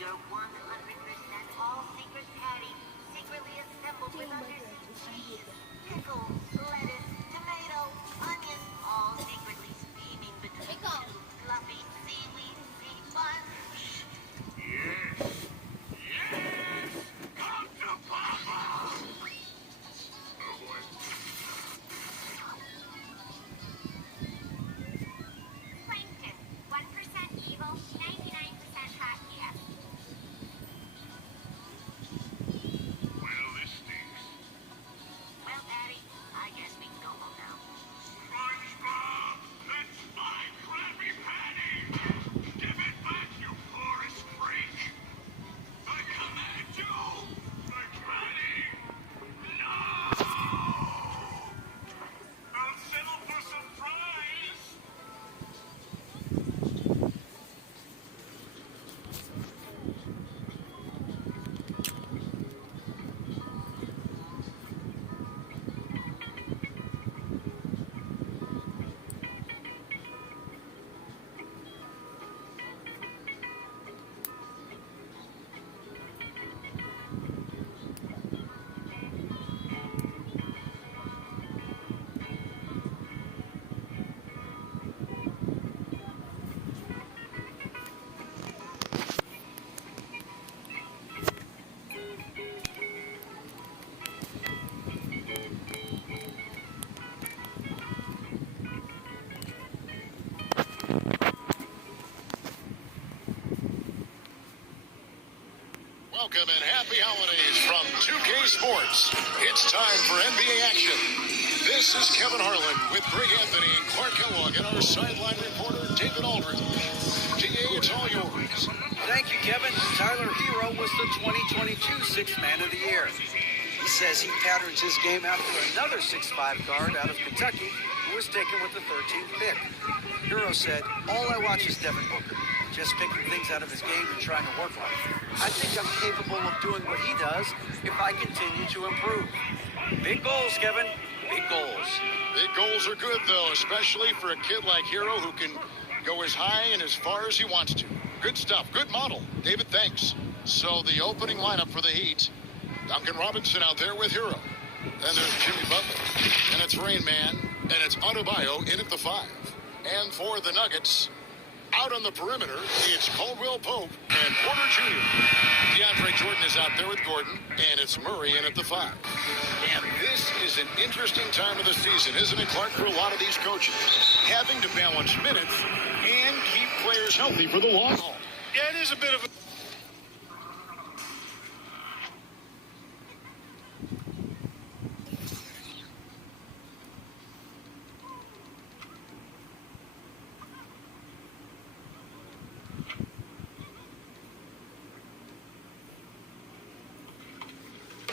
Your 100% all secret patty, secretly assembled with undersea cheese, pickles, lettuce, tomato, onion, all secretly steaming between two fluffy seaweed sea buns. Yes! Yes! Come to Papa! Oh boy. Plankton, 1% evil, 99% hot, yes. Well, this stinks. Well, Daddy, I guess we can go home now. SpongeBob! That's my Krabby Patty! Give it back, you porous freak! I command you! My Patty! No! I'll settle for some fries! Welcome and happy holidays from 2K Sports. It's time for NBA action. This is Kevin Harlan with Greg Anthony and Clark Kellogg and our sideline reporter David Aldridge. TA, it's all yours. Thank you, Kevin. Tyler Hero was the 2022 Sixth Man of the Year. He says he patterns his game after another 6'5" guard out of Kentucky who was taken with the 13th pick. Hero said, "All I watch is Devin Booker, just picking things out of his game and trying to work on it. I think I'm capable of doing what he does if I continue to improve." Big goals, Kevin. Big goals. Big goals are good, though, especially for a kid like Hero who can go as high and as far as he wants to. Good stuff. Good model. David, thanks. So the opening lineup for the Heat, Duncan Robinson out there with Hero. Then there's Jimmy Butler. And it's Rain Man. And it's Adebayo in at the 5. And for the Nuggets, out on the perimeter, it's Caldwell Pope and Porter Jr. DeAndre Jordan is out there with Gordon, and it's Murray in at the 5. And this is an interesting time of the season, isn't it, Clark, for a lot of these coaches? Having to balance minutes and keep players healthy for the long haul. Yeah, it is a bit of a...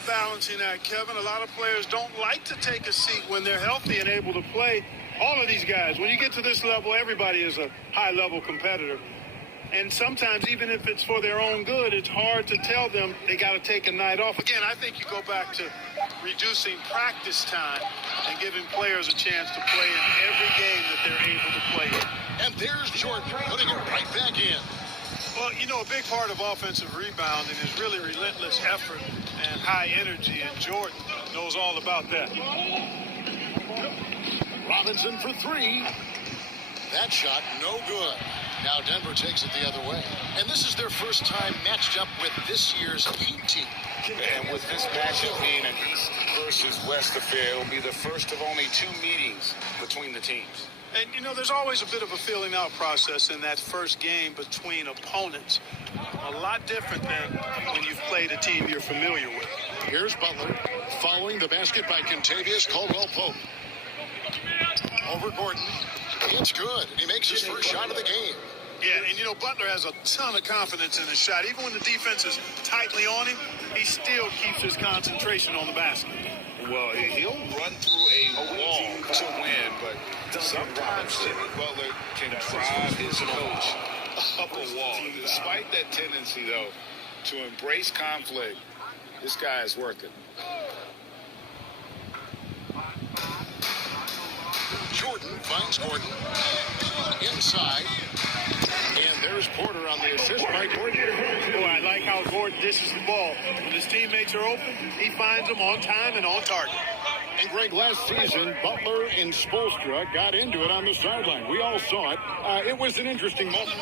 balancing act, Kevin. A lot of players don't like to take a seat when they're healthy and able to play. All of these guys, when you get to this level, everybody is a high-level competitor. And sometimes, even if it's for their own good, it's hard to tell them they got to take a night off. Again, I think you go back to reducing practice time and giving players a chance to play in every game that they're able to play in. And there's Jordan putting it right back in. Well, you know, a big part of offensive rebounding is really relentless effort and high energy, and Jordan knows all about that. Robinson for 3. That shot, no good. Now Denver takes it the other way. And this is their first time matched up with this year's Heat team. And with this matchup being an East versus West affair, it will be the first of only 2 meetings between the teams. And, you know, there's always a bit of a filling out process in that first game between opponents. A lot different than when you've played a team you're familiar with. Here's Butler, following the basket by Kentavious Caldwell-Pope. Over Gordon. It's good. He makes his first shot of the game. Yeah, and, you know, Butler has a ton of confidence in his shot. Even when the defense is tightly on him, he still keeps his concentration on the basket. Well, he'll run through a wall to win, but sometimes Jimmy Butler can drive his coach up a wall. Despite that tendency, though, to embrace conflict, this guy is working. Jordan finds Gordon. Inside. And there's Porter on the assist by Gordon. Boy, I like how Gordon dishes the ball. When his teammates are open, he finds them on time and on target. And Greg, last season, Butler and Spoelstra got into it on the sideline. We all saw it. It was an interesting moment.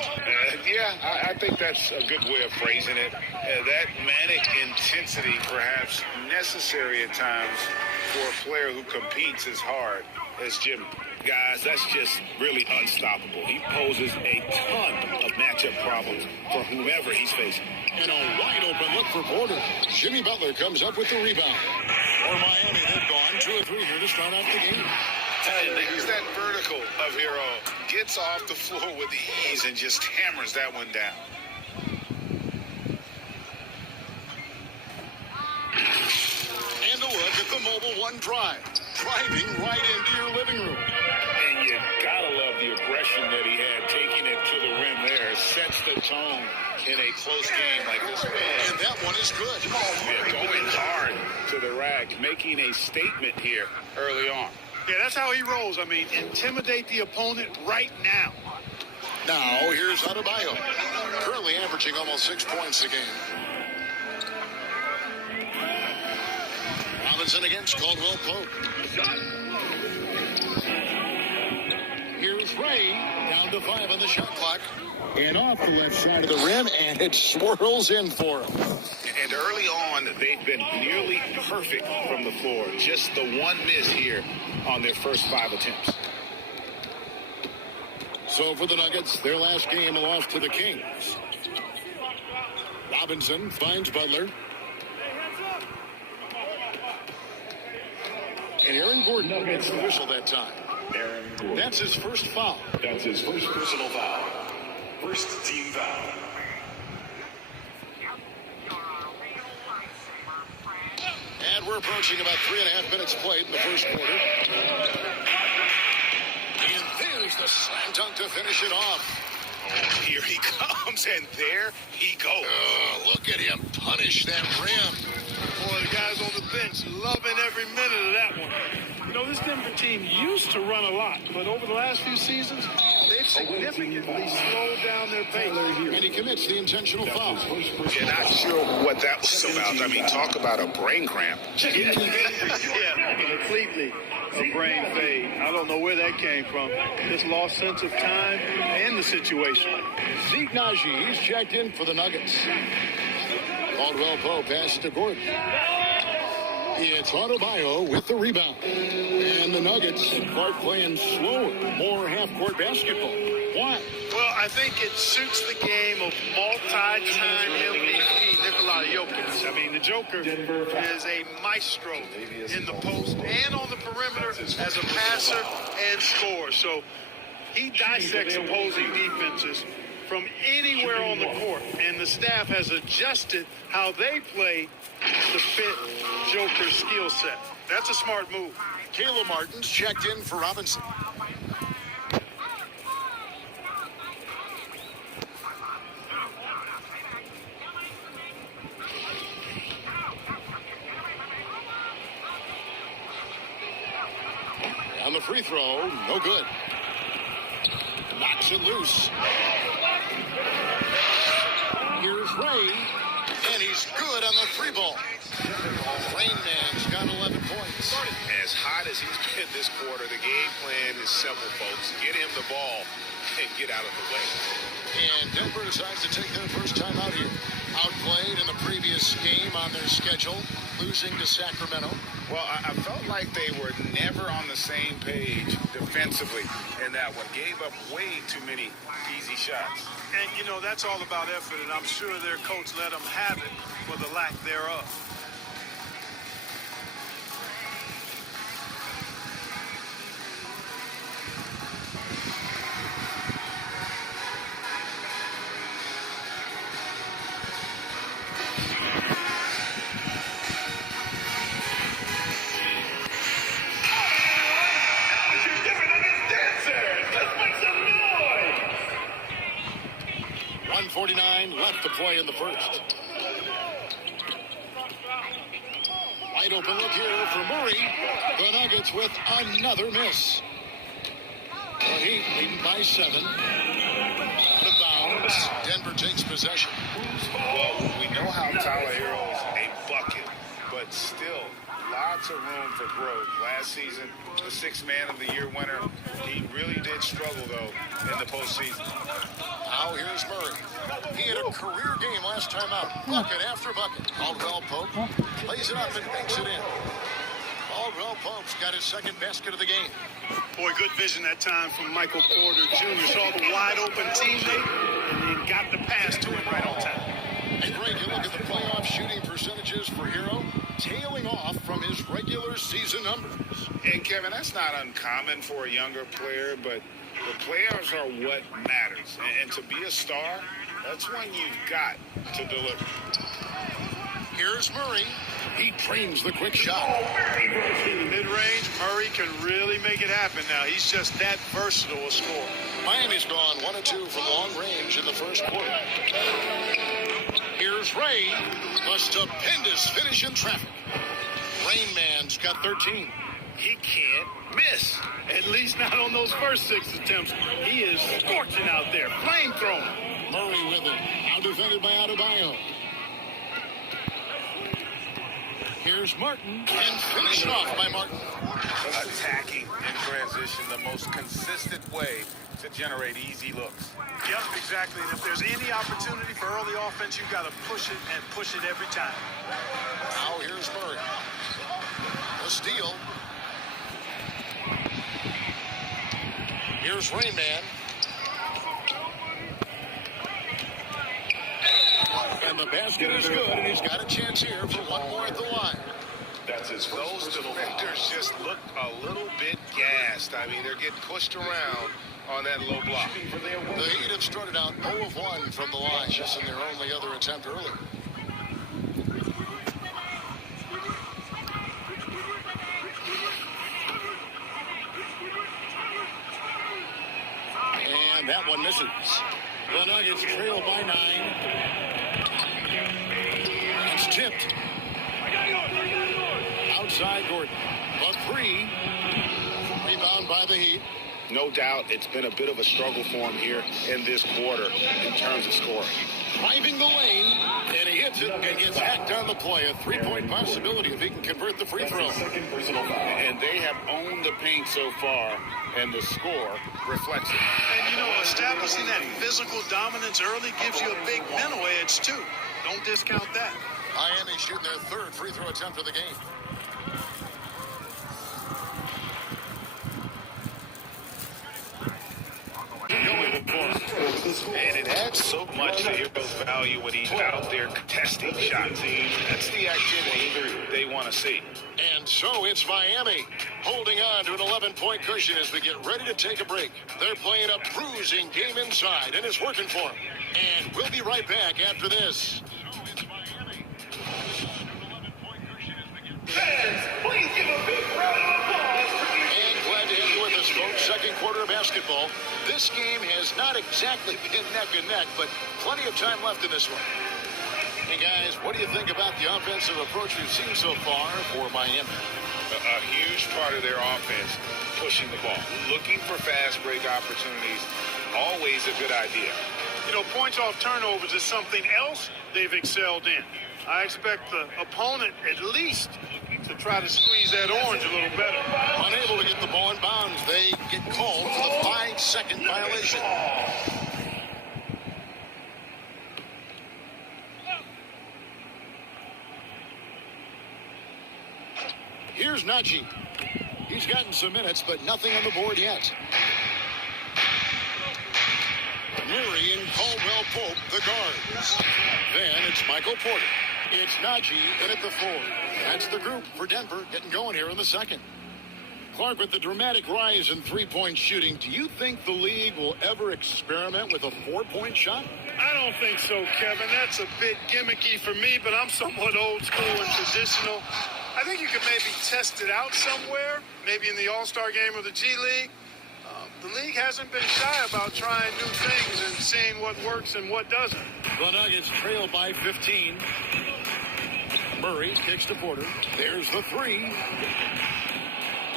I think that's a good way of phrasing it. That manic intensity, perhaps necessary at times for a player who competes as hard as Jimmy. Guys, that's just really unstoppable. He poses a ton of matchup problems for whomever he's facing. And a wide open look for Porter. Jimmy Butler comes up with the rebound. For Miami, they've gone 2 or 3 here to start off the game. He's that vertical of Hero. Gets off the floor with ease and just hammers that one down. And a look at the Mobile One drive. Driving right into your living room. And you gotta love the aggression that he had, taking it to the rim there. Sets the tone in a close game like this one. And that one is good. Yeah, going hard to the rack, making a statement here early on. Yeah, that's how he rolls. I mean, intimidate the opponent right now. Now, here's Adebayo. Currently averaging almost 6 points a game. Robinson against Caldwell Pope. Here's Ray, down to 5 on the shot clock. And off the left side of the rim, and it swirls in for him. And early on, they've been nearly perfect from the floor. Just the one miss here on their first 5 attempts. So for the Nuggets, their last game, a loss to the Kings. Robinson finds Butler. And Aaron Gordon gets the whistle that time. That's his first foul. That's his first personal foul. First team foul. And we're approaching about 3.5 minutes played in the first quarter. And there's the slam dunk to finish it off. Here he comes, and there he goes. Look at him punish that rim. Boy, the guys on the bench loving every minute of that one. You know, this Denver team used to run a lot, but over the last few seasons, they've significantly slowed down their pace. And he commits the intentional foul. Yeah, not sure what that was about. I mean, talk about a brain cramp. Yeah, completely a brain fade. I don't know where that came from. Just lost sense of time and the situation. Zeke Naji, he's checked in for the Nuggets. Caldwell Pope passes to Gordon. It's Adebayo with the rebound. And the Nuggets start playing slower, more half-court basketball. Why? Well, I think it suits the game of multi-time MVP Nikola Jokic. I mean, the Joker is a maestro in the post and on the perimeter as a passer and scorer. So he dissects opposing defenses from anywhere on the court, and the staff has adjusted how they play to fit Joker's skill set. That's a smart move. Caleb Martin's checked in for Robinson. On the free throw, no good. Knocks it loose. Here's Ray, and he's good on the free ball. Rain Man's got 11 points. As hot as he's been this quarter, the game plan is simple, folks. Get him the ball and get out of the way. And Denver decides to take their first time out here. Outplayed in the previous game on their schedule, losing to Sacramento. Well, I felt like they were never on the same page defensively in that one. Gave up way too many easy shots. And, you know, that's all about effort, and I'm sure their coach let them have it for the lack thereof. Left to play in the first. Wide open look here for Murray. The Nuggets with another miss. The Heat leading by 7. Out of bounds. as Denver takes possession. Well, we know how Tyler Hero is a bucket, but still lots of room for growth. Last season, the Sixth Man of the Year winner, he really did struggle, though, in the postseason. Now here's Murray. He had a career game last time out. Bucket after bucket. Caldwell Pope lays it up and banks it in. Caldwell Pope's got his second basket of the game. Boy, good vision that time from Michael Porter Jr. Saw the wide open teammate and then got the pass to him right on time. And Greg, you look at the playoff shooting percentages for Hero, tailing off from his regular season numbers. And Kevin, that's not uncommon for a younger player, but the players are what matters. And to be a star, that's when you've got to deliver. Here's Murray. He trains the quick shot. In the mid-range, Murray can really make it happen now. He's just that versatile a scorer. Miami's gone 1 of 2 from long range in the first quarter. Here's Ray. A stupendous finish in traffic. Rain Man's got 13. He can't miss. At least not on those first 6 attempts. He is scorching out there, flamethrower. Murray with it. Now defended by Adebayo. Here's Martin, and finished off by Martin. Attacking in transition, the most consistent way to generate easy looks. Yep, exactly. And if there's any opportunity for early offense, you've got to push it and push it every time. Now here's Murray. The steal. Here's Rain Man. And the basket is good, and he's got a chance here for one more at the line. That's his first Those personal defenders just look a little bit gassed. I mean, they're getting pushed around on that low block. The Heat have started out 0 of 1 from the line, just in their only other attempt early. And that one misses. The Nuggets trail by 9. It's tipped. Outside Gordon. A 3. Rebound by the Heat. No doubt it's been a bit of a struggle for him here in this quarter in terms of scoring. Driving the lane, and he hits it and gets hacked on the play. A 3-point possibility if he can convert the free throw. second personal foul. And they have owned the paint so far, and the score reflects it. And, you know, establishing that physical dominance early gives you a big mental edge, too. Don't discount that. Miami shooting their third free throw attempt of the game. And it adds so much to Hero's value when he's out there contesting shots. That's the activity they want to see. And so it's Miami holding on to an 11-point cushion as we get ready to take a break. They're playing a bruising game inside, and it's working for them. And we'll be right back after this. Fans, please give a big round of applause for you. And glad to have you with us, folks. Second quarter of basketball. This game has not exactly been neck and neck, but plenty of time left in this one. Hey, guys, what do you think about the offensive approach we've seen so far for Miami? A huge part of their offense, pushing the ball, looking for fast break opportunities, always a good idea. You know, points off turnovers is something else they've excelled in. I expect the opponent at least to try to squeeze that orange a little better. Unable to get the ball in bounds, they get called for the 5-second violation. Here's Najee. He's gotten some minutes, but nothing on the board yet. Murray and Caldwell Pope, the guards. Then it's Michael Porter. It's Najee in at the 4. That's the group for Denver getting going here in the second. Clark, with the dramatic rise in three-point shooting, do you think the league will ever experiment with a 4-point shot? I don't think so, Kevin. That's a bit gimmicky for me, but I'm somewhat old school and traditional. I think you could maybe test it out somewhere, maybe in the All-Star game or the G League. The league hasn't been shy about trying new things and seeing what works and what doesn't. The Nuggets trail by 15. Murray kicks to Porter. There's the 3.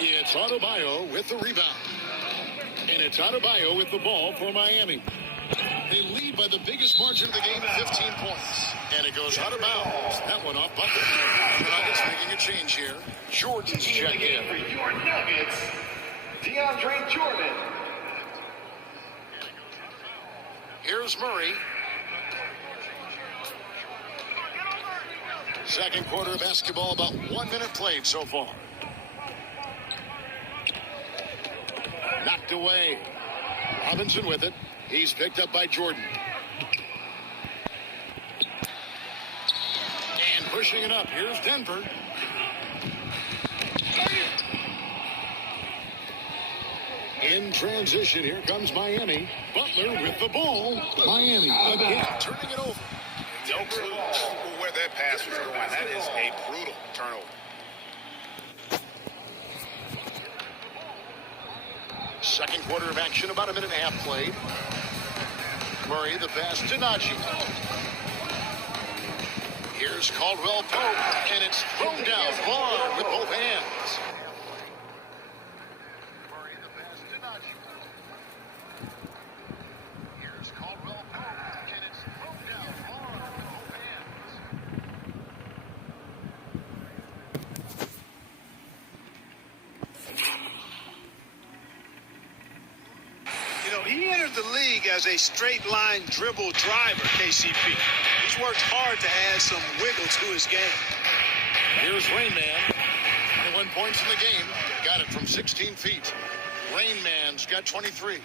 It's Adebayo with the rebound. And it's Adebayo with the ball for Miami. They lead by the biggest margin of the game, 15 points. And it goes out of bounds. That one off Butler. And the Nuggets making a change here. Jordan's check in. For your Nuggets, DeAndre Jordan. Here's Murray. Second quarter of basketball, about 1 minute played so far. Knocked away. Robinson with it. He's picked up by Jordan. And pushing it up. Here's Denver. In transition, here comes Miami. Butler with the ball. Miami again, turning it over. No clue where that pass was going. That is a brutal turnover. Second quarter of action, about a minute and a half played. Murray, the pass to Najee. Here's Caldwell Pope, and it's thrown down far with both hands. Murray, the pass to Najee. Here's Caldwell Pope, and it's thrown down far with both hands. You know, he entered the league as a straight line dribble driver, KCP. He's worked hard to add some wiggle to his game. Here's Rain Man. 21 points in the game. Got it from 16 feet. Rain Man's got 23.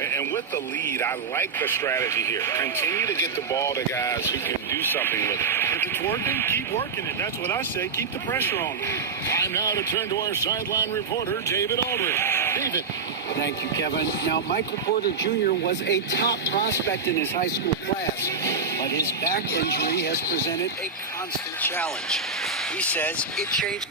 And with the lead, I like the strategy here. Continue to get the ball to guys who can do something with it. If it's working, keep working it. That's what I say. Keep the pressure on him. Time now to turn to our sideline reporter, David Aldridge. David. Thank you, Kevin. Now, Michael Porter Jr. was a top prospect in his high school class, but his back injury has presented a constant challenge. He says it changed.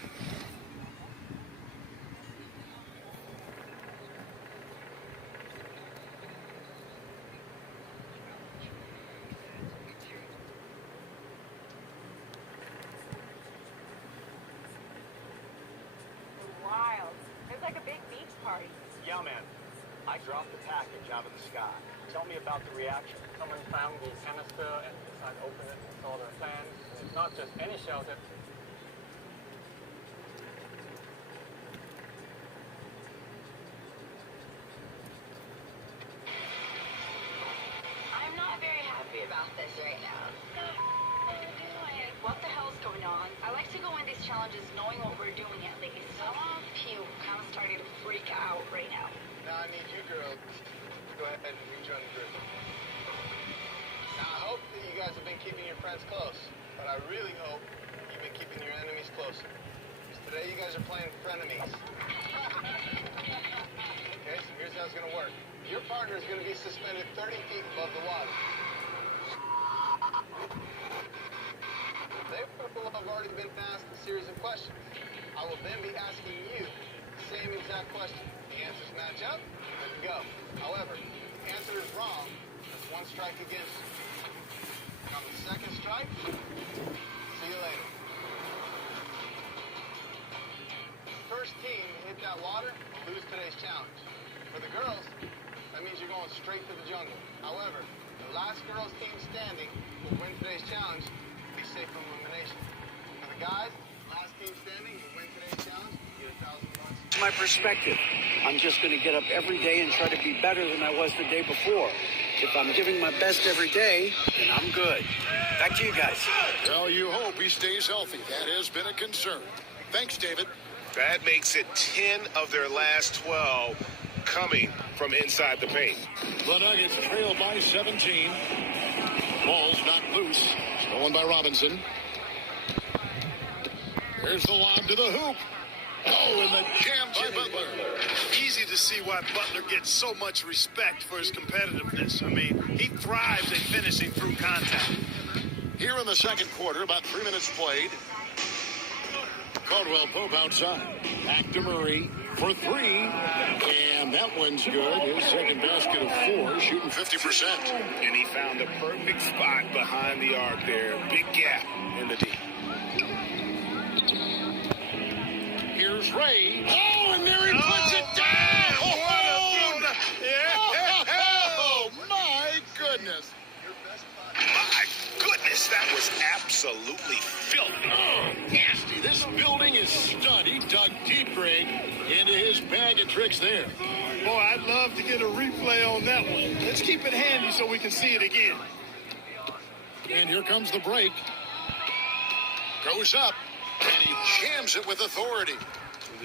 Wild. It's like a big beach party. Yeah, man. I dropped the package out of the sky. Tell me about the reaction. Someone found the canister and decided to open it and saw their plans. And it's not just any shelter. I'm not very happy about this right now. What the hell's going on? I like to go in these challenges knowing what we're doing at least. Some of you kind of starting to freak out right now. Now I need you girls to go ahead and rejoin the group. Now I hope that you guys have been keeping your friends close, but I really hope you've been keeping your enemies closer. Because today you guys are playing frenemies. Okay, so here's how it's going to work. Your partner is going to be suspended 30 feet above the water. They will have already been asked a series of questions. I will then be asking you the same exact question. The answers match up, then we go. However, if the answer is wrong, that's one strike against you. And on the second strike, see you later. First team to hit that water will lose today's challenge. For the girls, that means you're going straight to the jungle. However, the last girls team standing will win today's challenge. Be safe from elimination. For the guys, last team standing, you win today's challenge, you get $1,000. My perspective. I'm just going to get up every day and try to be better than I was the day before. If I'm giving my best every day, then I'm good. Back to you guys. Well, you hope he stays healthy. That has been a concern. Thanks, David. That makes it 10 of their last 12 coming from inside the paint. The Nuggets trail by 17. Ball's not loose. Stolen by Robinson. There's the lob to the hoop. Oh, and the jam by Butler. Easy to see why Butler gets so much respect for his competitiveness. I mean, he thrives at finishing through contact. Here in the second quarter, about 3 minutes played. Caldwell Pope outside. Back to Murray for three. And that one's good. His second basket of 4, shooting 50%. And he found the perfect spot behind the arc there. Big gap in the D. Here's Ray. Oh, and there he puts it down. Oh, my goodness. That was absolutely filthy. Oh, nasty. This building is stud. He dug deep, Greg, into his bag of tricks there. Boy, I'd love to get a replay on that one. Let's keep it handy so we can see it again. And here comes the break. Goes up, and he jams it with authority.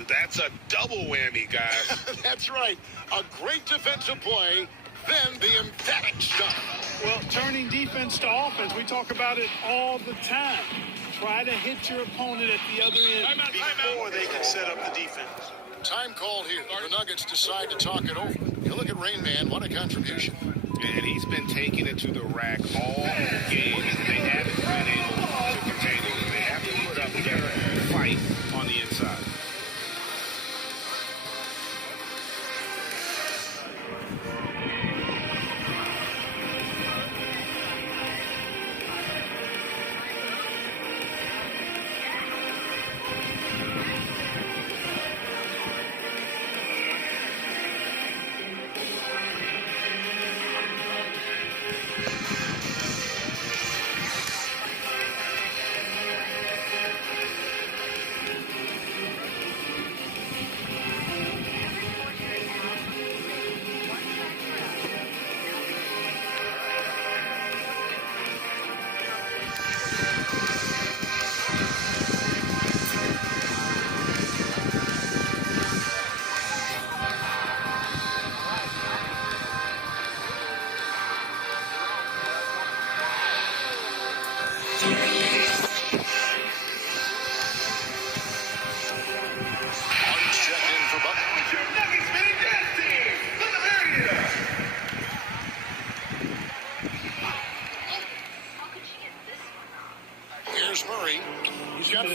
That's a double whammy, guys. That's right. A great defensive play, then the emphatic stuff. Well, turning defense to offense, we talk about it all the time. Try to hit your opponent at the other end before they can set up the defense. Time called here. The Nuggets decide to talk it over. You look at Rain Man, what a contribution. And he's been taking it to the rack all game. They haven't been able to contain it. They have to put up their fight on the inside. Murray. He's got 5.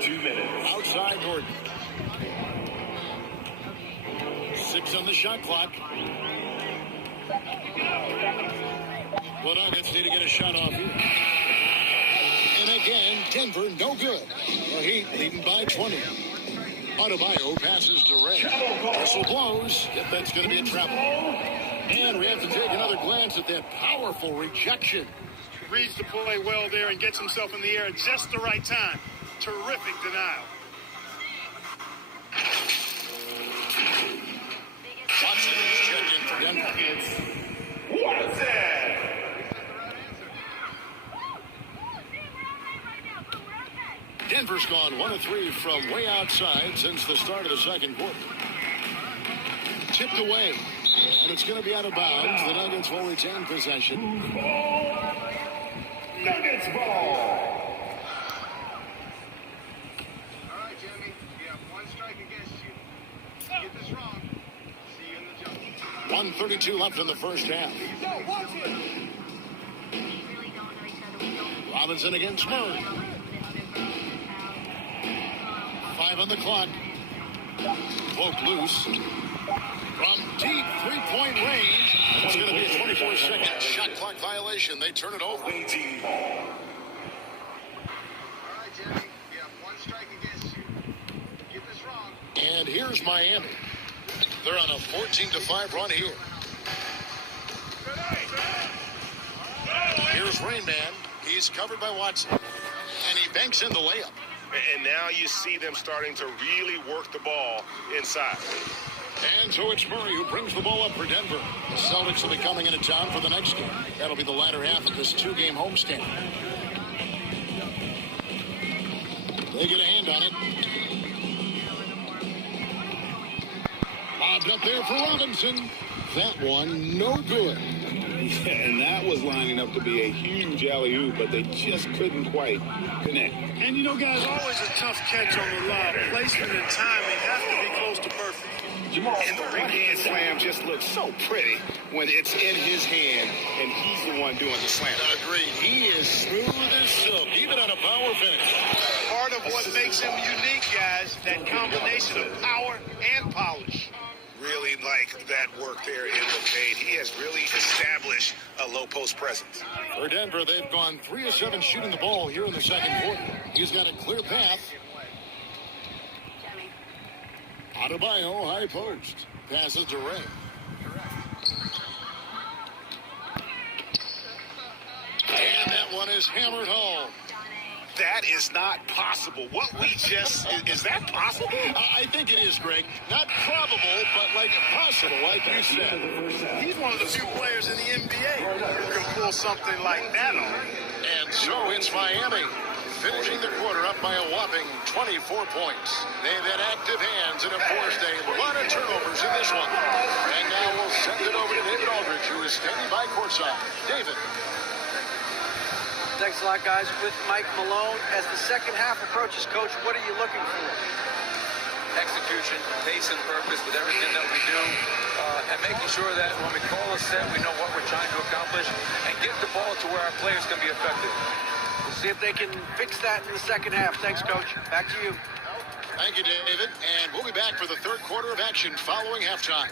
2 minutes. Outside Gordon. 6 on the shot clock. The Nuggets need to get a shot off here. And again, Denver no good. The Heat leading by 20. Adebayo passes to Ray. Whistle blows. If that's going to be a travel. And we have to take another glance at that powerful rejection. Reads the play well there and gets himself in the air at just the right time. Terrific denial. Watson is checked in for Denver. What is that? Denver's gone 1 of 3 from way outside since the start of the second quarter. Tipped away. And it's going to be out of bounds. The Nuggets will retain possession. Nuggets ball. All right, Jimmy. You have 1 strike against you. Get this wrong. See you in the jungle. 1:32 left in the first half. Robinson against Murray. 5 on the clock. Cloak loose. From deep three-point range. It's going to be a 24-second shot clock violation. They turn it over. Waiting ball. All right, Jimmy. You have 1 strike against you. Get this wrong. And here's Miami. They're on a 14-5 run here. Here's Rain Man. He's covered by Watson. And he banks in the layup. And now you see them starting to really work the ball inside. And so it's Murray who brings the ball up for Denver. The Celtics will be coming into town for the next game. That'll be the latter half of this 2-game homestand. They get a hand on it. Lobbed up there for Robinson. That one, no good. Yeah, and that was lining up to be a huge alley-oop, but they just couldn't quite connect. And you know, guys, always a tough catch on the lob. Placement and timing have to be close to perfect. And the right-hand slam just looks so pretty when it's in his hand and he's the one doing the slam. Agreed. He is smooth as silk, even on a power finish. Part of what makes him unique, guys, that combination of power and polish. Really like that work there in the paint. He has really established a low post presence. For Denver, they've gone 3 of 7 shooting the ball here in the second quarter. He's got a clear path. Adebayo, high post. Passes to Ray. And That one is hammered home. That is not possible. What we just, is that possible? I think it is, Greg. Not probable, but like possible, like you said. He's one of the few players in the NBA who can pull something like that off. And so it's Miami, finishing the quarter up by a whopping 24 points. They've had active hands and have forced a lot of turnovers in this one. And now we'll send it over to David Aldridge, who is standing by courtside. David. Thanks a lot, guys. With Mike Malone, as the second half approaches, Coach, what are you looking for? Execution, pace, and purpose with everything that we do, and making sure that when we call a set, we know what we're trying to accomplish, and get the ball to where our players can be effective. We'll see if they can fix that in the second half. Thanks, Coach. Back to you. Thank you, David. And we'll be back for the third quarter of action following halftime.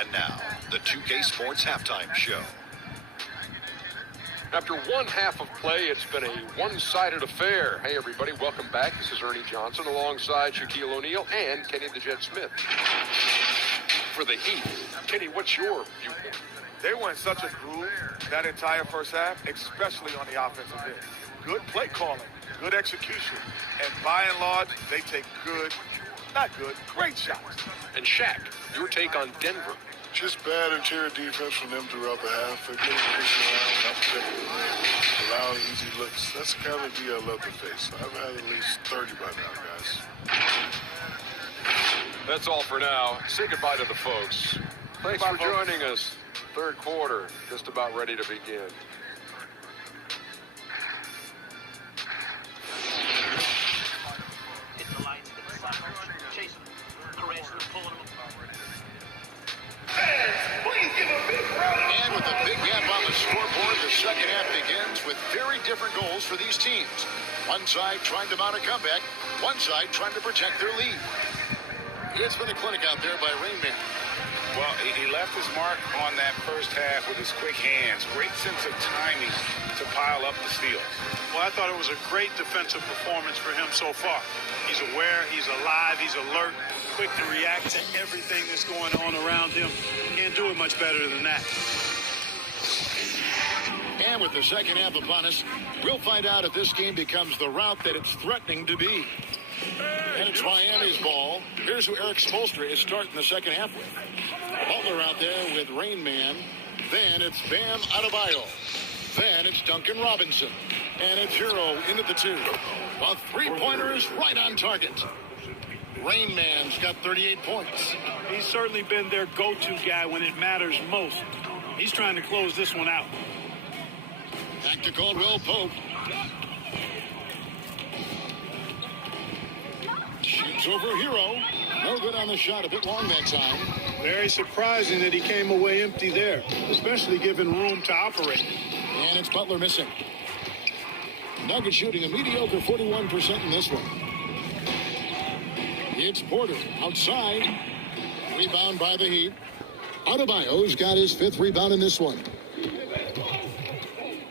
And now, the 2K Sports Halftime Show. After one half of play, it's been a one-sided affair. Hey, everybody, welcome back. This is Ernie Johnson alongside Shaquille O'Neal and Kenny the Jet Smith. For the Heat, Kenny, what's your viewpoint? They were in such a groove that entire first half, especially on the offensive end. Good play calling, good execution, and by and large, they take great shots. And Shaq, your take on Denver. Just bad interior defense from them throughout the half. They're getting pushing around, not protecting the rim, allowing easy looks. That's the kind of D I love to face. I've had at least 30 by now, guys. That's all for now. Say goodbye to the folks. Thanks for joining us. Third quarter, just about ready to begin. Hit the lights, hit the side, chase him, caressing him, pulling him. And with a big gap on the scoreboard, the second half begins with very different goals for these teams. One side trying to mount a comeback, one side trying to protect their lead. It's been a clinic out there by Rainman. Well, he left his mark on that first half with his quick hands. Great sense of timing to pile up the steals. Well, I thought it was a great defensive performance for him so far. He's aware, he's alive, he's alert, quick to react to everything that's going on around him. Can't do it much better than that. And with the second half upon us, we'll find out if this game becomes the route that it's threatening to be. And it's Miami's ball. Here's who Eric Spoelstra is starting the second half with. Butler out there with Rain Man. Then it's Bam Adebayo. Then it's Duncan Robinson. And it's Hero into the two. A three-pointer is right on target. Rain Man's got 38 points. He's certainly been their go-to guy when it matters most. He's trying to close this one out. Back to Caldwell Pope. Shoots over Hero. No good on the shot. A bit long that time. Very surprising that he came away empty there, especially given room to operate. And it's Butler missing. Nuggets shooting a mediocre 41% in this one. It's Porter outside. Rebound by the Heat. Adebayo's got his fifth rebound in this one.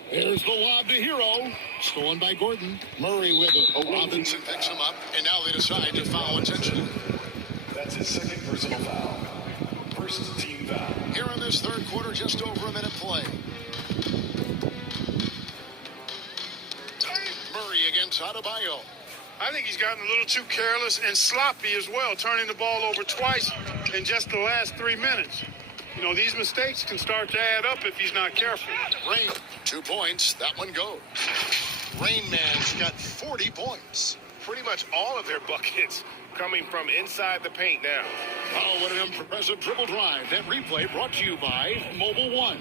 There's the lob to Hero. Stolen by Gordon. Murray with it. Robinson picks him up, and now they decide to foul intentionally. That's his second personal foul. First team foul. Here in this third quarter, just over a minute play. Murray against Adebayo. I think he's gotten a little too careless and sloppy as well, turning the ball over twice in just the last 3 minutes. You know, these mistakes can start to add up if he's not careful. Rain, 2 points. That one goes. Rain Man's got 40 points. Pretty much all of their buckets coming from inside the paint now. Oh, what an impressive triple drive. That replay brought to you by Mobile One.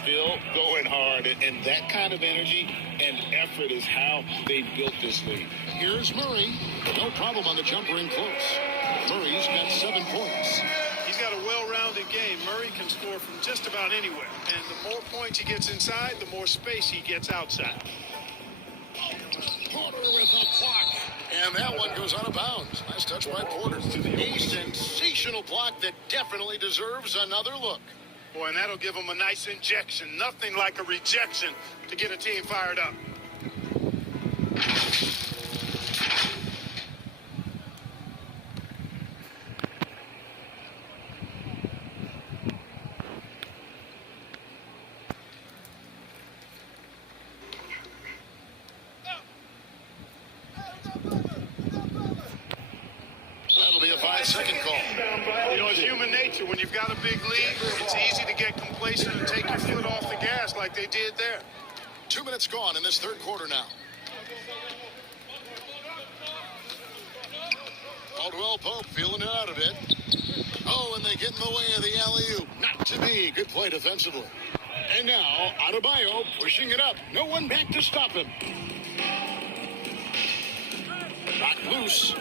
Still going hard, and that kind of energy and effort is how they built this lead. Here's Murray. No problem on the jumper in close. Murray's got 7 points. He's got a well-rounded game. Murray can score from just about anywhere. And the more points he gets inside, the more space he gets outside. Porter with a block. And that one goes out of bounds. Nice touch by Porter. A sensational block that definitely deserves another look. Boy, and that'll give him a nice injection. Nothing like a rejection to get a team fired up. second call. You know, it's human nature. When you've got a big lead, it's easy to get complacent and take your foot off the gas like they did there. 2 minutes gone in this third quarter now. Caldwell Pope feeling it out a bit. Oh, and they get in the way of the alley-oop. Not to be. Good play defensively. And now, Adebayo pushing it up. No one back to stop him. Back loose.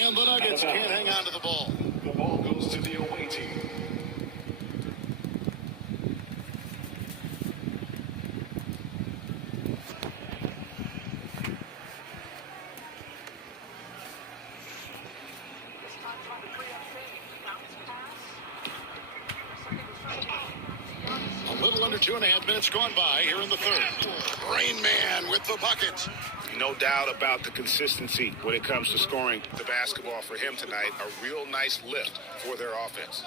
And the Nuggets can't hang on to the ball. The ball goes to the away team. A little under 2.5 minutes gone by here in the third. Rain Man with the bucket. No doubt about the consistency when it comes to scoring the basketball for him tonight. A real nice lift for their offense.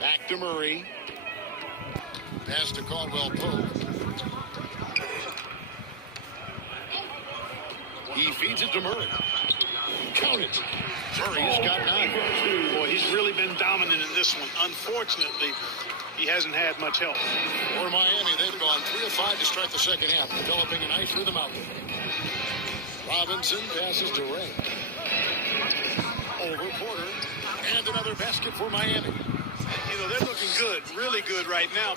Back to Murray. Pass to Caldwell Pope. He feeds it to Murray. Count it. Murray's got 9. Boy, he's really been dominant in this one. Unfortunately, he hasn't had much help. For Miami, they've gone 3 of 5 to start the second half, developing a nice rhythm out there. Robinson passes to Ray. Over Porter. And another basket for Miami. You know, they're looking good, really good right now.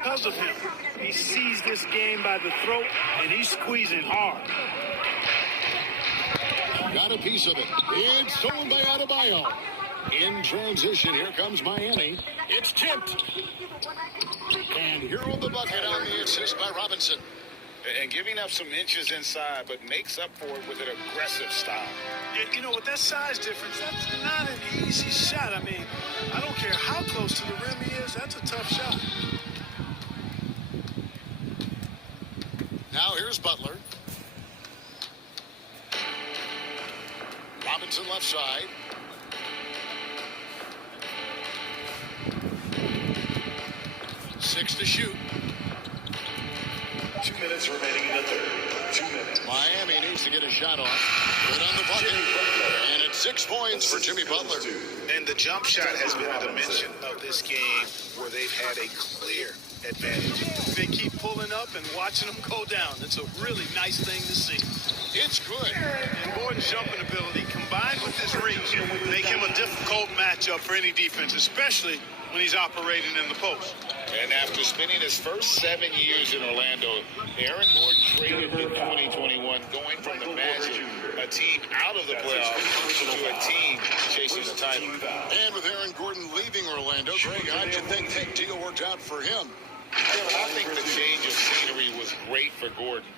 Because of him, he sees this game by the throat, and he's squeezing hard. Got a piece of it. It's stolen by Adebayo. In transition, here comes Miami. It's tipped. And here on the bucket on the assist by Robinson. And giving up some inches inside, but makes up for it with an aggressive style. Yeah, you know, with that size difference, that's not an easy shot. I mean, I don't care how close to the rim he is, that's a tough shot. Now here's Butler. Robinson left side. Six to shoot. 2 minutes remaining in the third. 2 minutes. Miami needs to get a shot off. Good on the bucket. And it's 6 points for Jimmy Butler. And the jump shot has been a dimension of this game where they've had a clear advantage. They keep pulling up and watching them go down. It's a really nice thing to see. It's good. And Gordon's jumping ability combined with his reach make him a difficult matchup for any defense, especially when he's operating in the post. And after spending his first 7 years in Orlando, Aaron Gordon traded in 2021, going from the Magic, a team out of the playoffs, to a team chasing the title. And with Aaron Gordon leaving Orlando, Greg, how'd you think that deal worked out for him? I think the change of scenery was great for Gordon,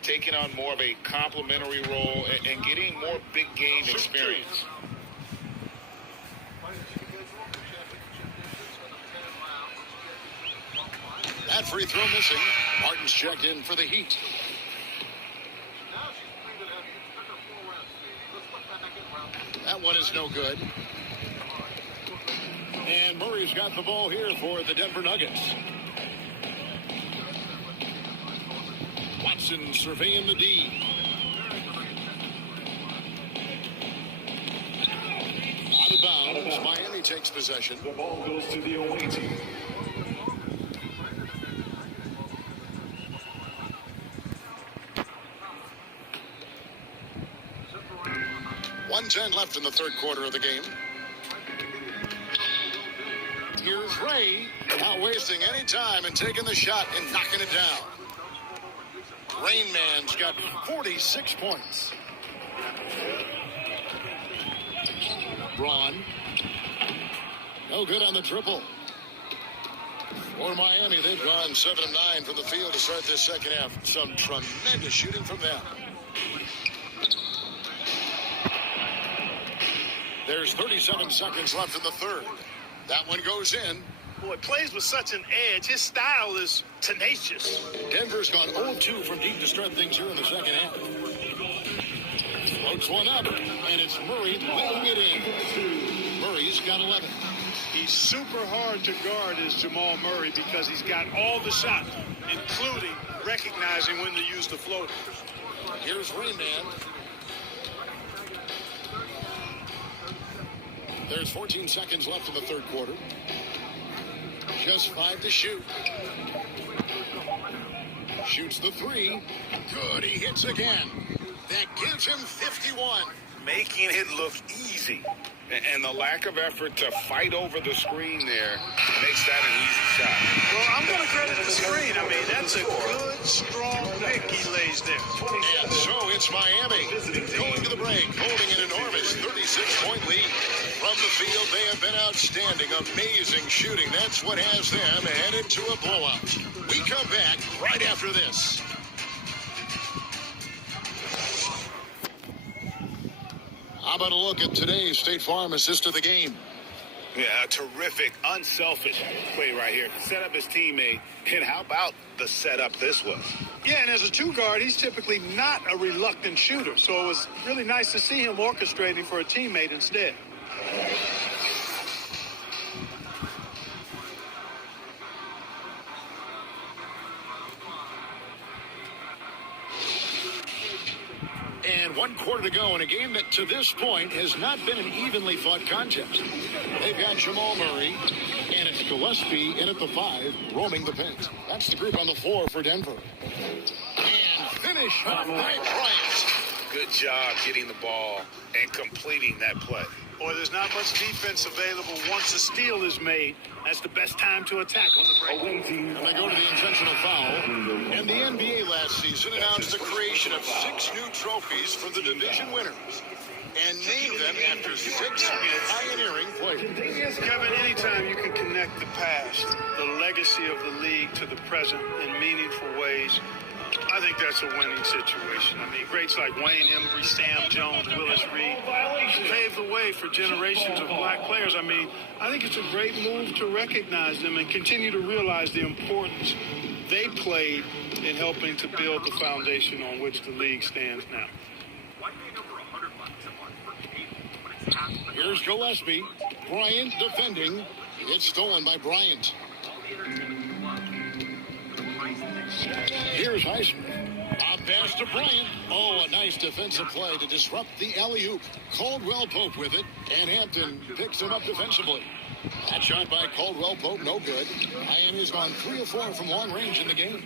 taking on more of a complimentary role and getting more big game experience. That free throw missing. Martin's checked in for the Heat. one is no good. And Murray's got the ball here for the Denver Nuggets. Watson surveying the D. Out of bounds. Miami takes possession. The ball goes to the away team. .110 left in the third quarter of the game. Here's Ray, not wasting any time and taking the shot and knocking it down. Rain Man's got 46 points. Braun. No good on the triple. For Miami, they've gone 7 of 9 from the field to start this second half. Some tremendous shooting from them. There's 37 seconds left in the third. That one goes in. Boy, plays with such an edge. His style is tenacious. Denver's gone 0-2 from deep to start things here in the second half. Floats one up, and it's Murray laying it in. Murray's got 11. He's super hard to guard as Jamal Murray because he's got all the shots, including recognizing when to use the floater. Here's Rain Man. There's 14 seconds left in the third quarter. Just 5 to shoot. Shoots the three. Good, he hits again. That gives him 51. Making it look easy. And the lack of effort to fight over the screen there makes that an easy shot. Well, I'm going to credit the screen. I mean, that's a good, strong pick he lays there. And so it's Miami going to the break, holding an enormous 36-point lead. From the field, they have been outstanding, amazing shooting. That's what has them headed to a blowout. We come back right after this. How about a look at today's State Farm assist of the game? Yeah, a terrific, unselfish play right here. Set up his teammate. And how about the setup this was? Yeah, and as a two guard, he's typically not a reluctant shooter. So it was really nice to see him orchestrating for a teammate instead. And 1 quarter to go in a game that to this point has not been an evenly fought contest. They've got Jamal Murray, and it's Gillespie in at the 5, roaming the paint. That's the group on the floor for Denver. And finish by Bryant. Good job getting the ball and completing that play. Boy, there's not much defense available once a steal is made. That's the best time to attack on the break. And they go to the intentional foul. And the NBA last season announced the creation of 6 new trophies for the division winners and named them after 6 pioneering players. Kevin, anytime you can connect the past, the legacy of the league to the present in meaningful ways, I think that's a winning situation. I mean, greats like Wayne Embry, Sam Jones, Willis Reed paved the way for generations of black players. I mean, I think it's a great move to recognize them and continue to realize the importance they played in helping to build the foundation on which the league stands now. Here's Gillespie. Bryant defending. It's stolen by Bryant. Here's Highsmith. A pass to Bryant. Oh, a nice defensive play to disrupt the alley-oop. Caldwell Pope with it, and Hampton picks him up defensively. That shot by Caldwell Pope, no good. Miami's gone 3 of 4 from long range in the game.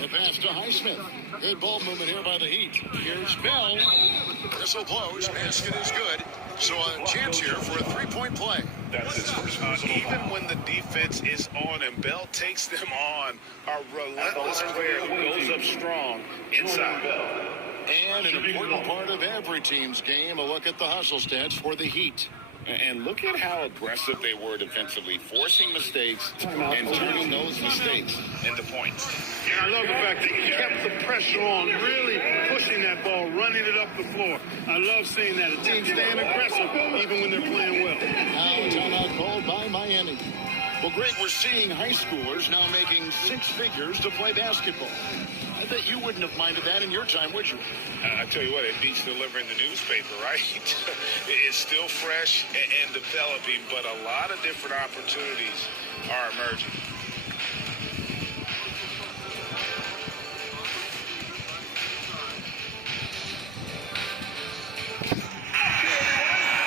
The pass to Highsmith. Good ball movement here by the Heat. Here's Bell. Whistle blows. Basket is good. So a chance here for a 3-point play. That's his first even when the defense is on and Bell takes them on, a relentless player who goes up strong inside. And an important part of every team's game, a look at the hustle stats for the Heat. And look at how aggressive they were defensively, forcing mistakes and turning those mistakes into points. And I love the fact that he kept the pressure on, really pushing that ball, running it up the floor. I love seeing that. A team staying aggressive even when they're playing well. Now timeout called by Miami. Well, Greg, we're seeing high schoolers now making six figures to play basketball. I bet you wouldn't have minded that in your time, would you? I tell you what, it beats delivering the newspaper, right? It's still fresh and developing, but a lot of different opportunities are emerging.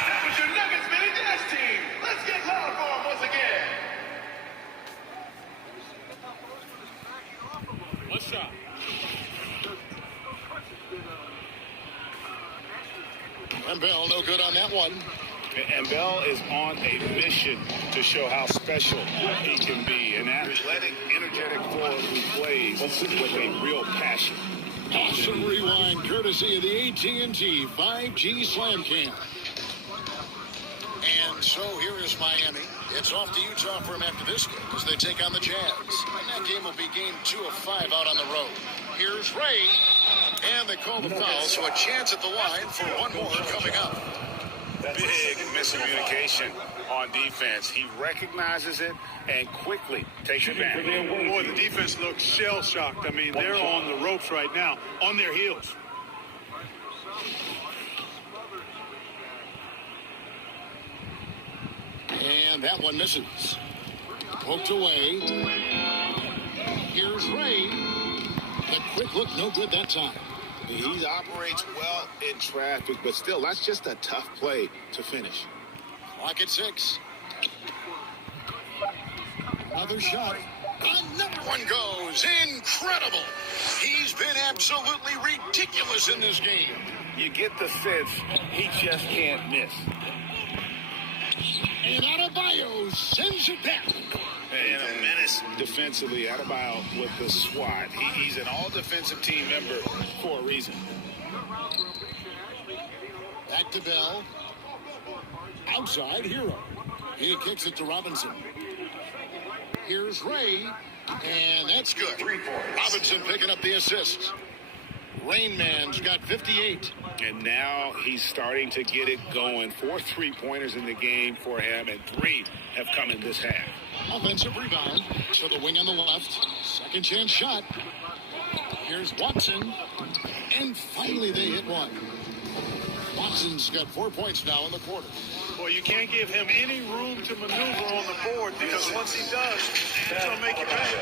That was your Nuggets Mini Dash team. Let's get loud for them once again. One shot. And Bell, no good on that one. And Bell is on a mission to show how special he can be. An athletic, energetic forward who plays with a real passion. Awesome rewind, courtesy of the AT&T 5G Slam Cam. And so here is Miami. It's off to Utah for him after this game as they take on the Jazz. And that game will be game 2 of 5 out on the road. Here's Ray. And they call the foul, so a chance at the line for one more coming up. Big miscommunication on defense. He recognizes it and quickly takes it back. Boy, the defense looks shell-shocked. I mean, they're on the ropes right now, on their heels. And that one misses. Poked away. Here's Ray. The quick look, no good that time. He operates well in traffic, but still, that's just a tough play to finish. Clock at 6. Another shot. Another one goes. Incredible. He's been absolutely ridiculous in this game. You get the sense he just can't miss. And Adebayo sends it back. And a menace defensively. Adebayo with the SWAT. He's an all-defensive team member for a reason. Back to Bell. Outside, Hero. He kicks it to Robinson. Here's Ray. And that's good. Robinson picking up the assist. Rain Man's got 58. And now he's starting to get it going. 4 3-pointers in the game for him, and 3 have come in this half. Offensive rebound to the wing on the left. Second chance shot. Here's Watson. And finally they hit one. Watson's got 4 points now in the quarter. Well, you can't give him any room to maneuver on the board because once he does, he's going to make you pay.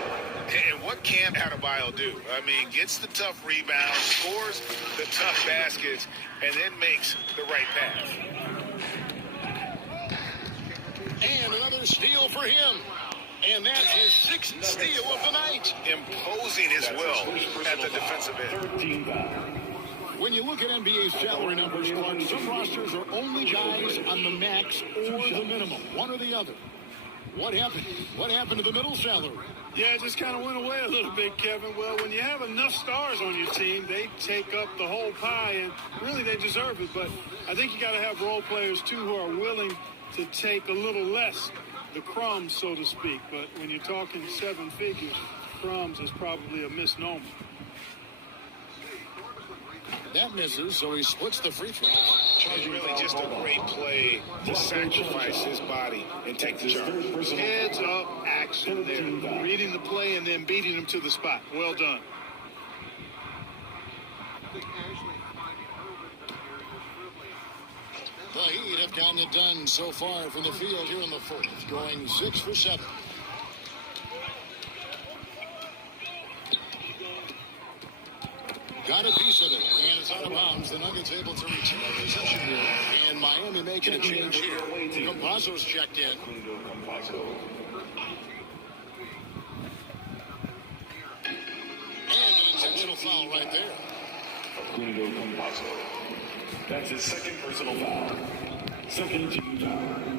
And what can Adebayo do? I mean, gets the tough rebound, scores the tough baskets, and then makes the right pass. And another steal for him. And that's his 6th steal of the night. Imposing his will at the defensive end. When you look at NBA salary numbers, Clark, some rosters are only guys on the max or the minimum, one or the other. What happened? What happened to the middle salary? Yeah, it just kind of went away a little bit, Kevin. Well, when you have enough stars on your team, they take up the whole pie, and really they deserve it. But I think you got to have role players, too, who are willing to take a little less, the crumbs, so to speak. But when you're talking 7 figures, crumbs is probably a misnomer. That misses, so he splits the free throw. It's really just a great play to sacrifice his body and take the charge. Heads up action there. Reading the play and then beating him to the spot. Well done. The Heat have gotten it done so far from the field here in the fourth, going 6 for 7. Got a piece of it, and it's out of bounds. The Nuggets able to retain possession here, and Miami making a change here. Campazzo's checked in. And an intentional foul right there. Facundo Campazzo. That's his 2nd personal foul. 2nd team foul.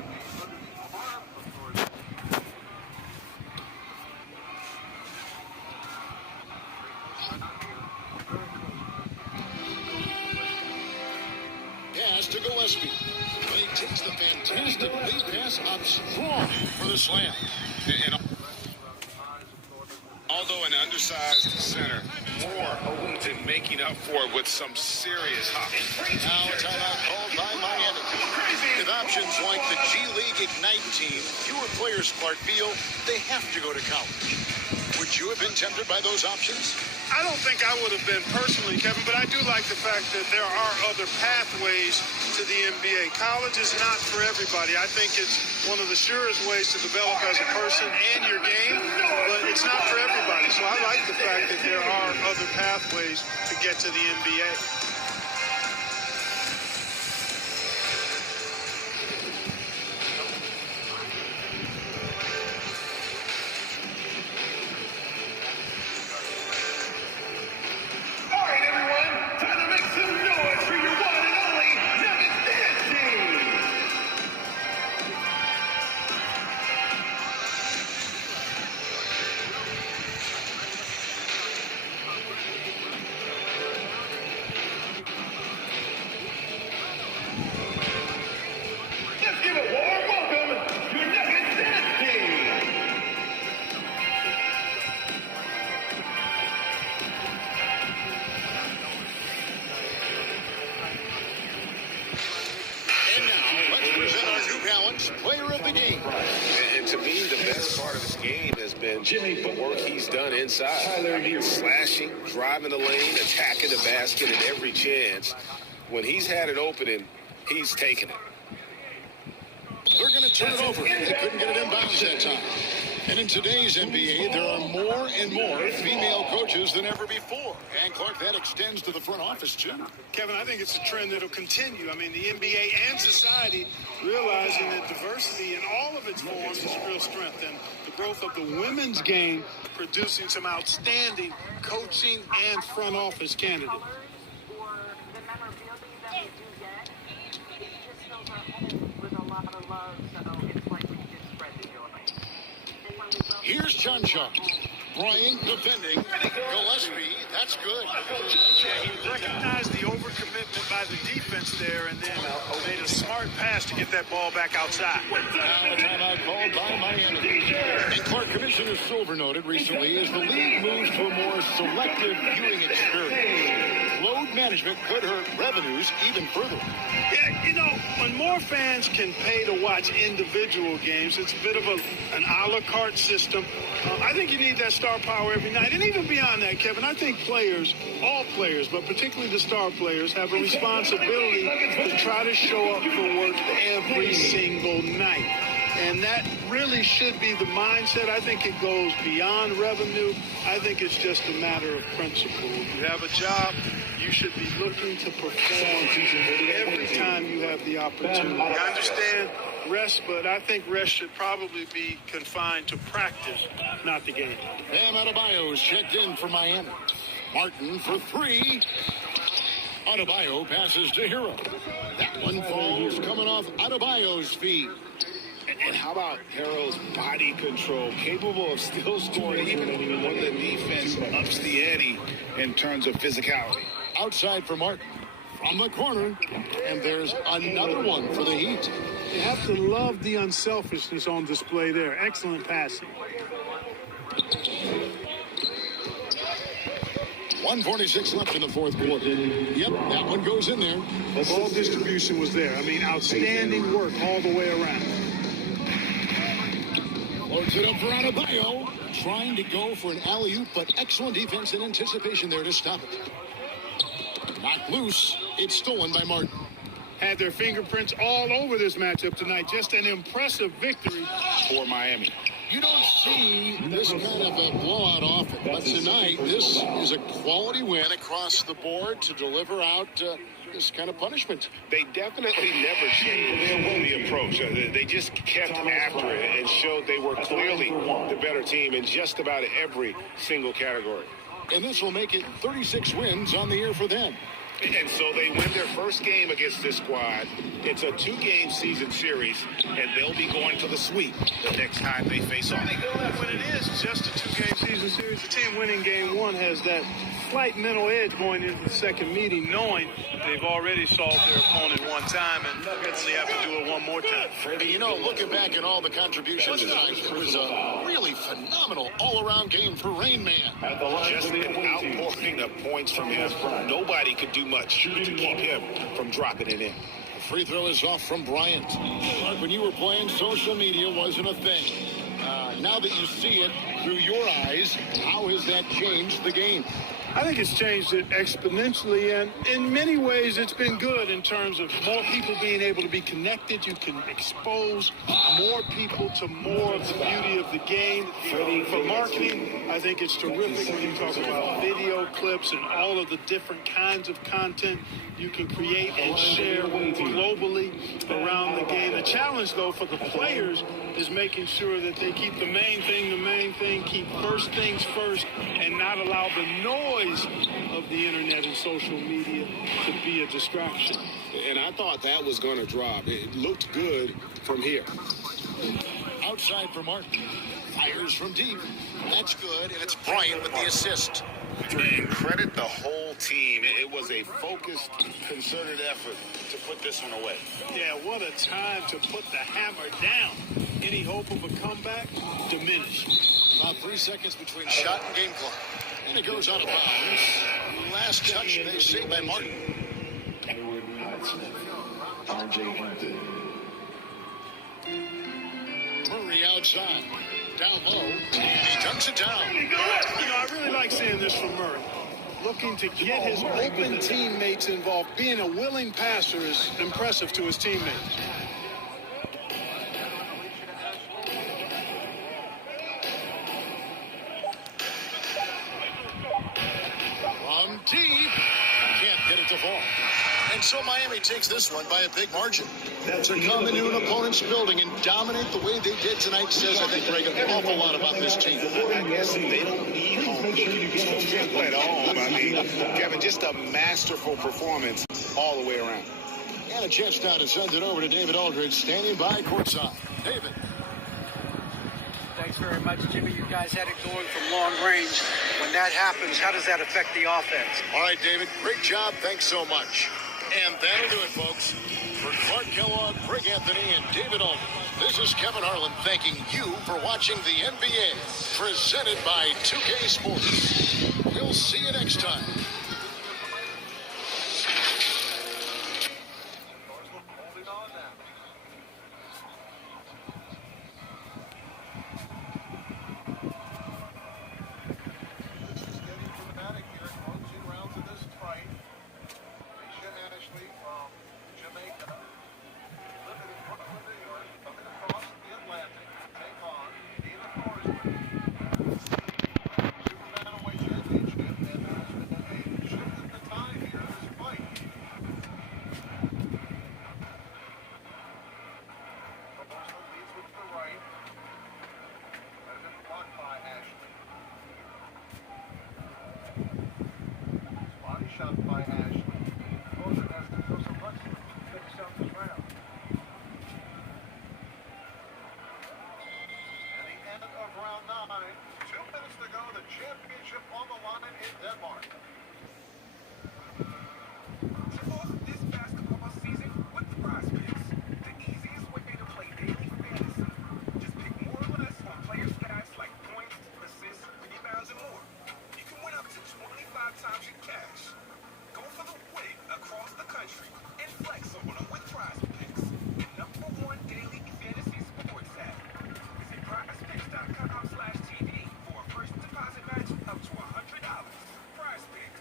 To Gillespie. But he takes the fantastic lead pass up strong for the slam. And although an undersized center more than making up for it with some serious hopping. Now a timeout called by Miami. With options like the G League Ignite team, fewer players, Clark, feel they have to go to college. Would you have been tempted by those options? I don't think I would have been personally, Kevin, but I do like the fact that there are other pathways to the NBA. College is not for everybody. I think it's one of the surest ways to develop as a person and your game, but it's not for everybody. So I like the fact that there are other pathways to get to the NBA. Player of the game. And to me, the best part of this game has been the work he's done inside. I mean, slashing, driving the lane, attacking the basket at every chance. When he's had an opening, he's taken it. They're going to turn it over. They couldn't get it inbounds that time. And in today's NBA, there are more and more female coaches than ever before. And, Clark, that extends to the front office, too. Kevin, I think it's a trend that'll continue. I mean, the NBA and society realizing that diversity in all of its forms is a real strength. And the growth of the women's game producing some outstanding coaching and front office candidates. Here's John Shaw. Bryant defending. Gillespie, that's good. Yeah, he recognized the overcommitment by the defense there and then made a smart pass to get that ball back outside. Now a timeout called by Miami. And Clark, Commissioner Silver noted recently as the league moves to a more selective viewing experience, load management could hurt revenues even further. Yeah, you know, when more fans can pay to watch individual games, it's a bit of an a la carte system. I think you need that star power every night. And even beyond that, Kevin, I think players, all players, but particularly the star players, have a responsibility to try to show up for work every single night. And that really should be the mindset. I think it goes beyond revenue. I think it's just a matter of principle. If you have a job, you should be looking to perform every time you have the opportunity. I understand rest, but I think rest should probably be confined to practice, not the game. Bam Adebayo's checked in for Miami. Martin for three. Adebayo passes to Hero. That one falls coming off Adebayo's feet. And how about Hero's body control, capable of still scoring even when the defense ups the ante in terms of physicality. Outside for Martin. From the corner, and there's another one for the Heat. You have to love the unselfishness on display there. Excellent passing. 1:46 left in the fourth quarter. Yep, that one goes in there. The ball distribution was there. I mean, outstanding work all the way around. Loads it up for Adebayo. Trying to go for an alley-oop, but excellent defense and anticipation there to stop it. Knocked loose. It's stolen by Martin. Had their fingerprints all over this matchup tonight. Just an impressive victory for Miami. You don't see this kind of a blowout often, but tonight this is a quality win across the board to deliver out this kind of punishment. They definitely never changed the approach. They just kept after it and showed they were clearly the better team in just about every single category. And this will make it 36 wins on the year for them. And so they win their first game against this squad. It's a 2-game season series, and they'll be going for the sweep the next time they face off. When it is just a 2-game season series, the team winning game one has that slight mental edge going into the second meeting, knowing they've already solved their opponent one time and only have to do it one more time. You know, looking back at all the contributions tonight, it was a really phenomenal phenomenal all-around game for Rain Man. Just an outpouring of points from him. Nobody could do much to keep him from dropping it in. The free throw is off from Bryant. Like when you were playing, social media wasn't a thing. Now that you see it through your eyes, how has that changed the game? I think it's changed it exponentially, and in many ways it's been good in terms of more people being able to be connected. You can expose more people to more of the beauty of the game. For marketing, I think it's terrific when you talk about video clips and all of the different kinds of content you can create and share globally around the game. The challenge, though, for the players is making sure that they keep the main thing, keep first things first, and not allow the noise of the internet and social media to be a distraction. And I thought that was going to drop. It looked good from here. Outside for Martin. Fires from deep. That's good, and it's Bryant with the assist. And credit the whole team. It was a focused, concerted effort to put this one away. Yeah, what a time to put the hammer down. Any hope of a comeback? Diminished. About 3 seconds between shot and game clock. And it goes out of bounds. Last touch, they say by Martin. Edward Highsmith, R.J. Hampton. Murray outside. Down low. He dunks it down. You know, I really like seeing this from Murray. Looking to get his open teammates involved. Being a willing passer is impressive to his teammates. From deep. Can't get it to fall. And so Miami takes this one by a big margin. To come into an opponent's building and dominate the way they did tonight says, I think, Greg, an awful lot about this team. I guess they don't need home cooking at home. I mean, Kevin, just a masterful performance all the way around. And a chance now to send it over to David Aldridge, standing by courtside. David. Thanks very much, Jimmy. You guys had it going from long range. When that happens, how does that affect the offense? All right, David. Great job. Thanks so much. And that'll do it, folks. For Clark Kellogg, Greg Anthony, and David Aldridge, this is Kevin Harlan thanking you for watching the NBA, presented by 2K Sports. We'll see you next time. PrizePicks.com/TV for a first deposit match up to $100. PrizePicks.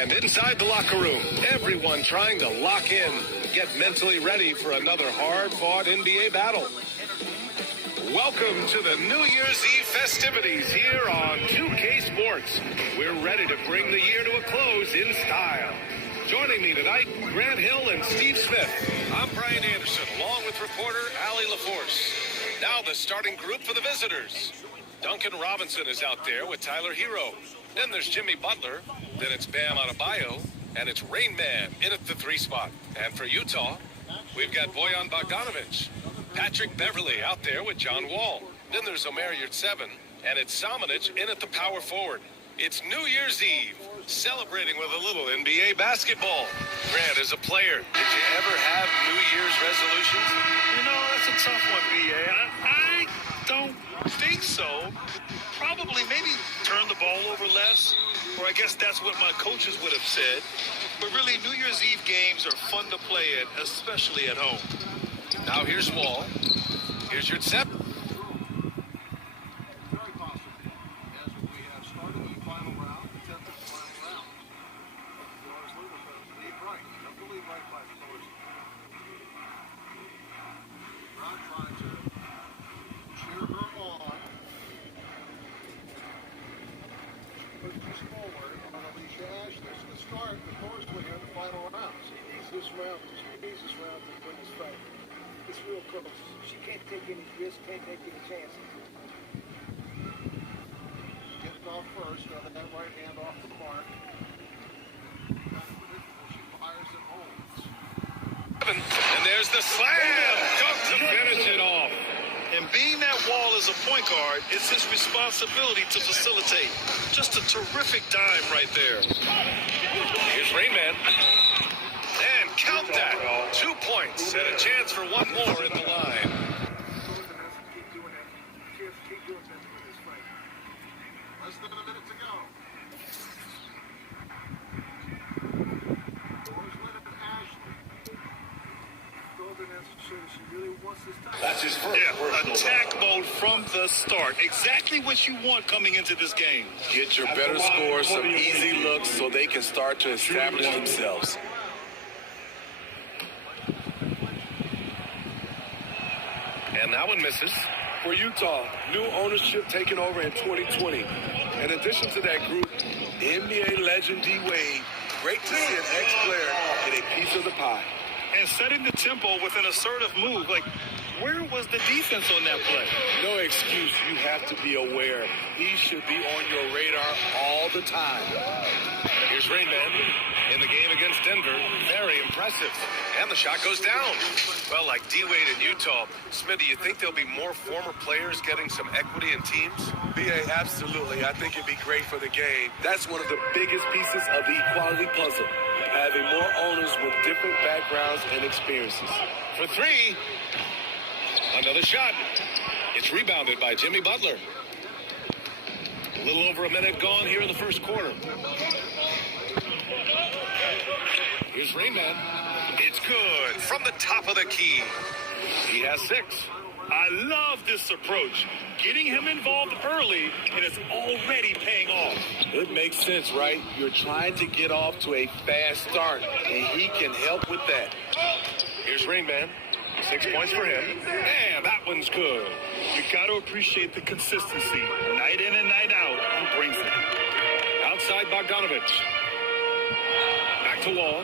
And inside the locker room, everyone trying to lock in, get mentally ready for another hard-fought NBA battle. Welcome to the New Year's Eve festivities here on 2K Sports. We're ready to bring the year to a close in style. Joining me tonight, Grant Hill and Steve Smith. I'm Brian Anderson, along with reporter Allie LaForce. Now the starting group for the visitors. Duncan Robinson is out there with Tyler Hero. Then there's Jimmy Butler. Then it's Bam Adebayo. And it's Rain Man in at the 3 spot. And for Utah, we've got Bojan Bogdanovic. Patrick Beverly out there with John Wall. Then there's Omer Yurtseven. And it's Samanic in at the power forward. It's New Year's Eve, celebrating with a little NBA basketball. Grant, as a player, did you ever have New Year's resolutions? You know, that's a tough one, B.A. I don't think so. Probably maybe turn the ball over less, or I guess that's what my coaches would have said. But really, New Year's Eve games are fun to play in, especially at home. Now here's Wall. Here's Yurtseven. She can't take any risks, can't take any chances. Getting off first, got that right hand off the mark. She fires and holds. And there's the slam! Dunk to finish it off. And being that Wall is a point guard, it's his responsibility to facilitate. Just a terrific dime right there. Here's Rain Man. And count that. 2 points and a chance for one more in the line. Less than a minute to go. That's his first. Yeah, attack mode from the start. Exactly what you want coming into this game. Get your better scores, some easy looks so they can start to establish themselves. And that one misses. For Utah, new ownership taking over in 2020. In addition to that group, NBA legend D-Wade, great to see an ex-player get a piece of the pie. And setting the tempo with an assertive move. Like, where was the defense on that play? No excuse. You have to be aware. He should be on your radar all the time. Here's Rain Man in the game against Denver. Very impressive. And the shot goes down. Well, like D-Wade in Utah, Smith, do you think there'll be more former players getting some equity in teams? B.A., absolutely. I think it'd be great for the game. That's one of the biggest pieces of the equality puzzle. Having more owners with different backgrounds and experiences. For 3, another shot. It's rebounded by Jimmy Butler. A little over a minute gone here in the first quarter. Here's Rain Man. It's good from the top of the key. He has 6. I love this approach. Getting him involved early, and it's already paying off. It makes sense, right? You're trying to get off to a fast start, and he can help with that. Here's Rain Man. 6 points for him. And that one's good. You got to appreciate the consistency. Night in and night out, he brings it. Outside Bogdanovic. Back to Wall.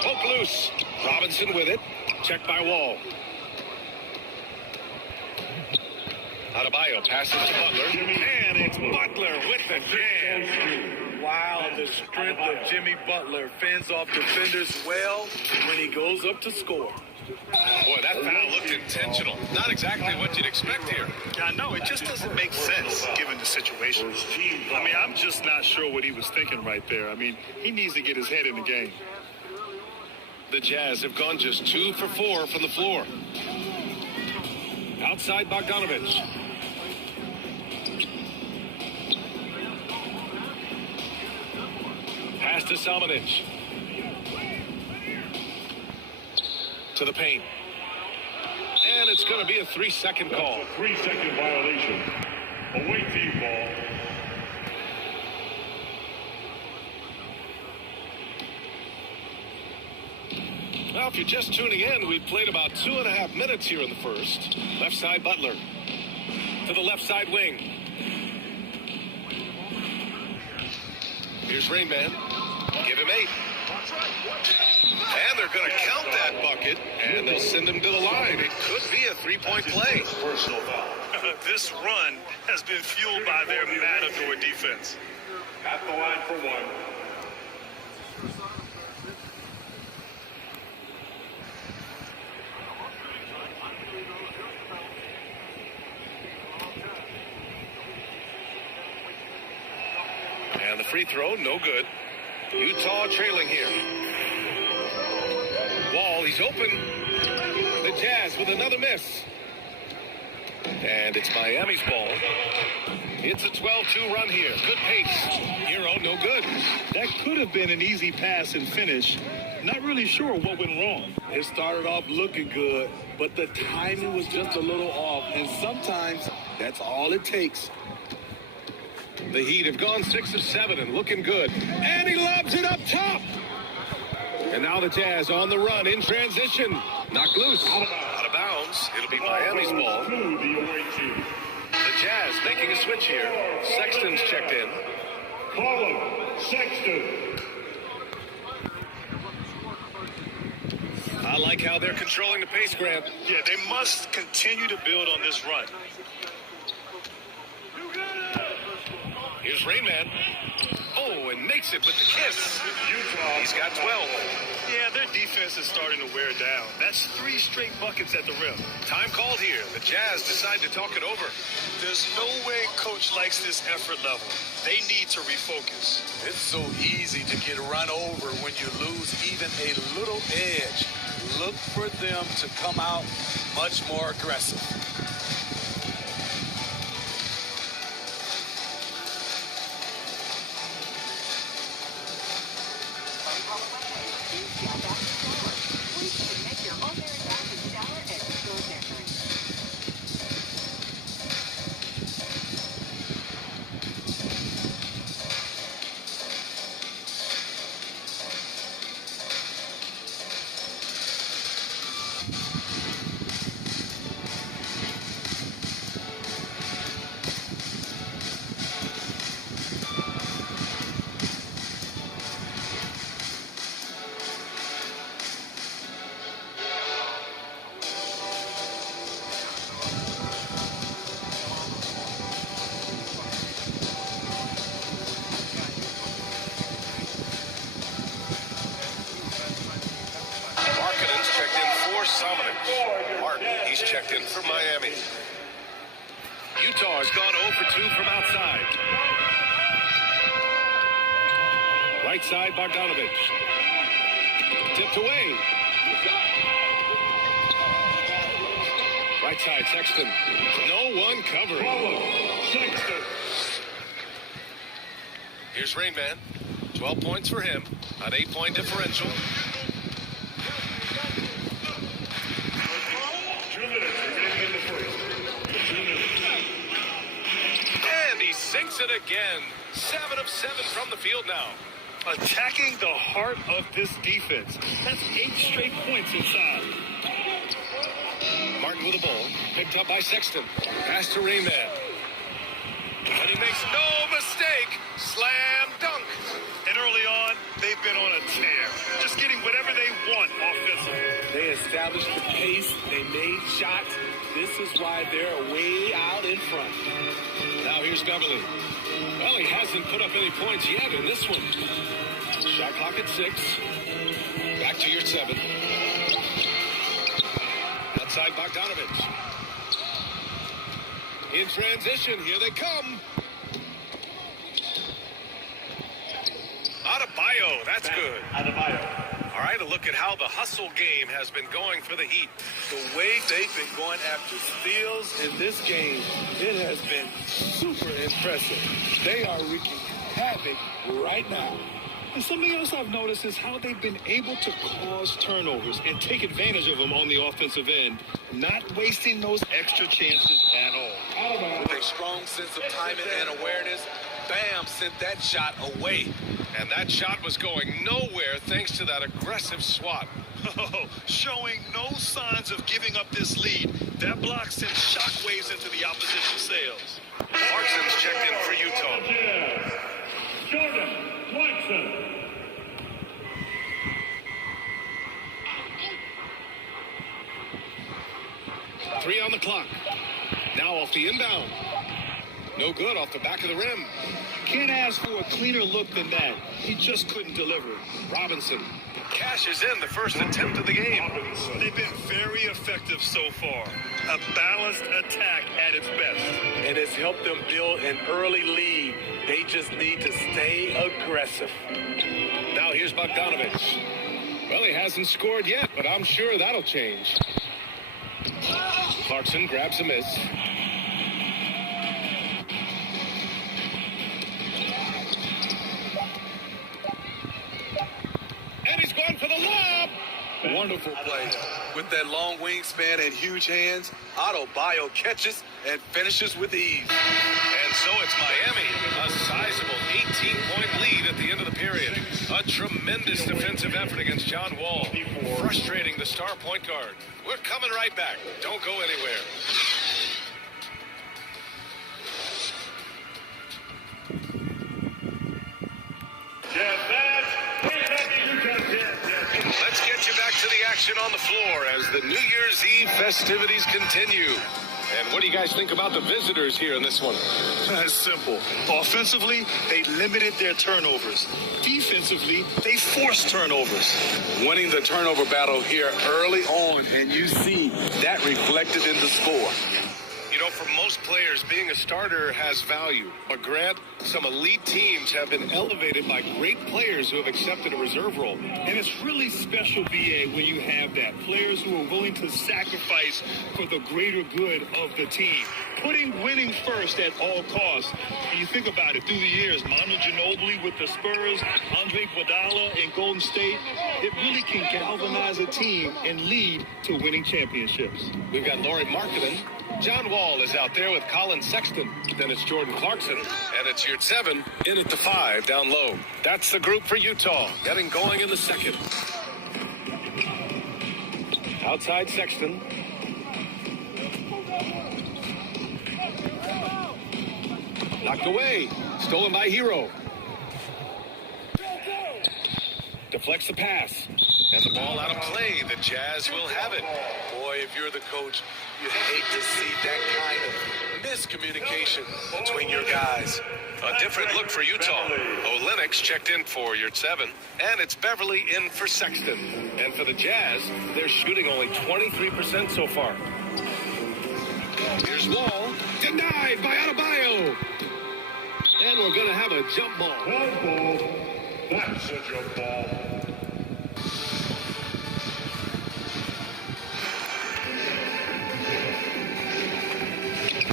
Poke loose. Robinson with it. Checked by Wall. Adebayo passes to Butler. And it's Butler with the jam. Wow, the strength of Jimmy Butler fends off defenders well when he goes up to score. Boy, that foul looked intentional. Not exactly what you'd expect here. I know, it just doesn't make sense given the situation. I mean, I'm just not sure what he was thinking right there. I mean, he needs to get his head in the game. The Jazz have gone just 2 for 4 from the floor. Outside Bogdanovic. Pass to Samanic. To the paint. And it's going to be a 3-second call. That's a 3-second violation. Away team ball. Well, if you're just tuning in, we've played about 2.5 minutes here in the first. Left side, Butler. To the left side wing. Here's Rain Man. Give him 8. And they're going to count that bucket, and they'll send him to the line. It could be a 3-point play. Personal foul. This run has been fueled by their matador defense. At the line for 1. And the free throw, no good. Utah trailing here. Wall, he's open. The Jazz with another miss. And it's Miami's ball. It's a 12-2 run here. Good pace. Hero, no good. That could have been an easy pass and finish. Not really sure what went wrong. It started off looking good, but the timing was just a little off, and sometimes that's all it takes. The Heat have gone 6 of 7 and looking good. And he lobs it up top. And now the Jazz on the run in transition. Knocked loose. Out of bounds. It'll be Miami's ball. The Jazz making a switch here. Sexton's checked in. Colin Sexton. I like how they're controlling the pace, Grant. Yeah, they must continue to build on this run. Here's Rain Man. Oh, and makes it with the kiss. Utah. He's got 12. Yeah, their defense is starting to wear down. That's 3 straight buckets at the rim. Time called here. The Jazz decide to talk it over. There's no way coach likes this effort level. They need to refocus. It's so easy to get run over when you lose even a little edge. Look for them to come out much more aggressive. Martin, he's checked in for Miami. Utah has gone 0 for 2 from outside. Right side, Bogdanovich. Tipped away. Right side, Sexton. No one covering. Sexton. Here's Rain Man. 12 points for him. An 8-point differential. And he sinks it again. 7 of 7 from the field now. Attacking the heart of this defense. That's 8 straight points inside. Martin with the ball. Picked up by Sexton. Pass to Rain Man. And he makes no mistake. Slam dunk. And early on, they've been on a tear. Just getting whatever they want offensively. They established the pace. They made shots. This is why they're way out in front. Now here's Beverly. Well, he hasn't put up any points yet in this one. Shot clock at 6. Back to your 7. Outside Bogdanovich. In transition, here they come. Adebayo, that's good. Adebayo. All right, a look at how the hustle game has been going for the Heat. The way they've been going after steals in this game, it has been super impressive. They are wreaking havoc right now. And something else I've noticed is how they've been able to cause turnovers and take advantage of them on the offensive end, not wasting those extra chances at all. With a strong sense of timing and awareness, Bam sent that shot away. And that shot was going nowhere thanks to that aggressive swat. Oh, showing no signs of giving up this lead. That block sent shockwaves into the opposition sails. Clarkson's checked in for Utah. Jordan Clarkson. 3 on the clock. Now off the inbound. No good off the back of the rim. Can't ask for a cleaner look than that. He just couldn't deliver. Robinson cashes in the first attempt of the game. They've been very effective so far. A balanced attack at its best. And it's helped them build an early lead. They just need to stay aggressive. Now here's Bogdanovich. Well, he hasn't scored yet, but I'm sure that'll change. Clarkson grabs a miss. And he's going for the lob. Wonderful play. With that long wingspan and huge hands, Otto Bio catches and finishes with ease. And so it's Miami, a sizable 18-point lead at the end of the period. A tremendous defensive effort against John Wall, frustrating the star point guard. We're coming right back. Don't go anywhere. Let's get you back to the action on the floor as the New Year's Eve festivities continue. And what do you guys think about the visitors here in this one? It's simple. Offensively, they limited their turnovers. Defensively, they forced turnovers. Winning the turnover battle here early on, and you see that reflected in the score. You know, for most players, being a starter has value. But Grant, some elite teams have been elevated by great players who have accepted a reserve role. And it's really special, BA, when you have that. Players who are willing to sacrifice for the greater good of the team. Putting winning first at all costs. And you think about it, through the years, Manu Ginobili with the Spurs, Andre Iguodala in Golden State, it really can galvanize a team and lead to winning championships. We've got Lauri Markkanen. John Wall is out there with Colin Sexton. Then it's Jordan Clarkson. And it's Yurt 7 in at the 5 down low. That's the group for Utah, getting going in the second. Outside Sexton. Knocked away. Stolen by Hero. Deflects the pass. And the ball out of play. The Jazz will have it. Boy, if you're the coach, you hate to see that kind of miscommunication between your guys. A different look for Utah. Olenek's checked in for Yurt 7. And it's Beverly in for Sexton. And for the Jazz, they're shooting only 23% so far. Here's Wall. Denied by Adebayo. And we're going to have a jump ball. Jump ball. That's a jump ball.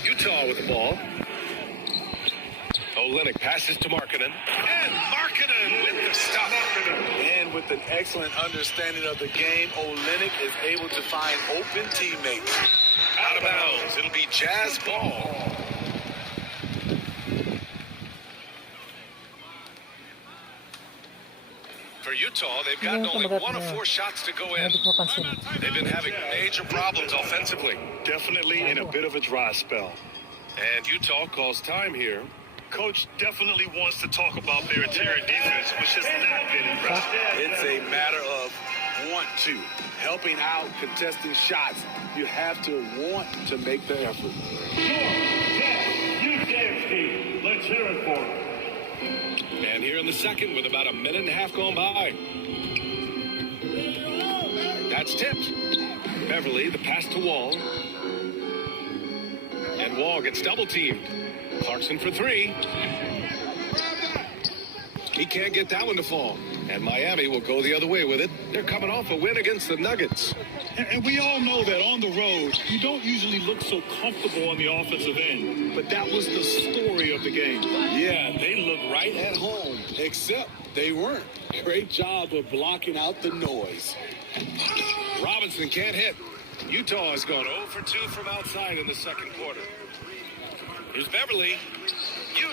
Utah with the ball. Olenek passes to Markkanen. And Markkanen with the stop. And with an excellent understanding of the game, Olenek is able to find open teammates. Out of bounds. It'll be Jazz ball. For Utah, they've gotten only 1 of 4 shots to go in. They've been having major problems offensively. Definitely in a bit of a dry spell. And Utah calls time here. Coach definitely wants to talk about their interior defense, which has not been impressive. It's a matter of want to. Helping out, contesting shots. You have to want to make the effort. Let's hear it for him. And here in the second with about a minute and a half gone by. That's tipped. Beverly, the pass to Wall. And Wall gets double teamed. Clarkson for 3. He can't get that one to fall. And Miami will go the other way with it. They're coming off a win against the Nuggets. And we all know that on the road, you don't usually look so comfortable on the offensive end. But that was the story of the game. Yeah, they look right at home, except they weren't. Great job of blocking out the noise. Robinson can't hit. Utah has gone 0 for 2 from outside in the second quarter. Here's Beverly.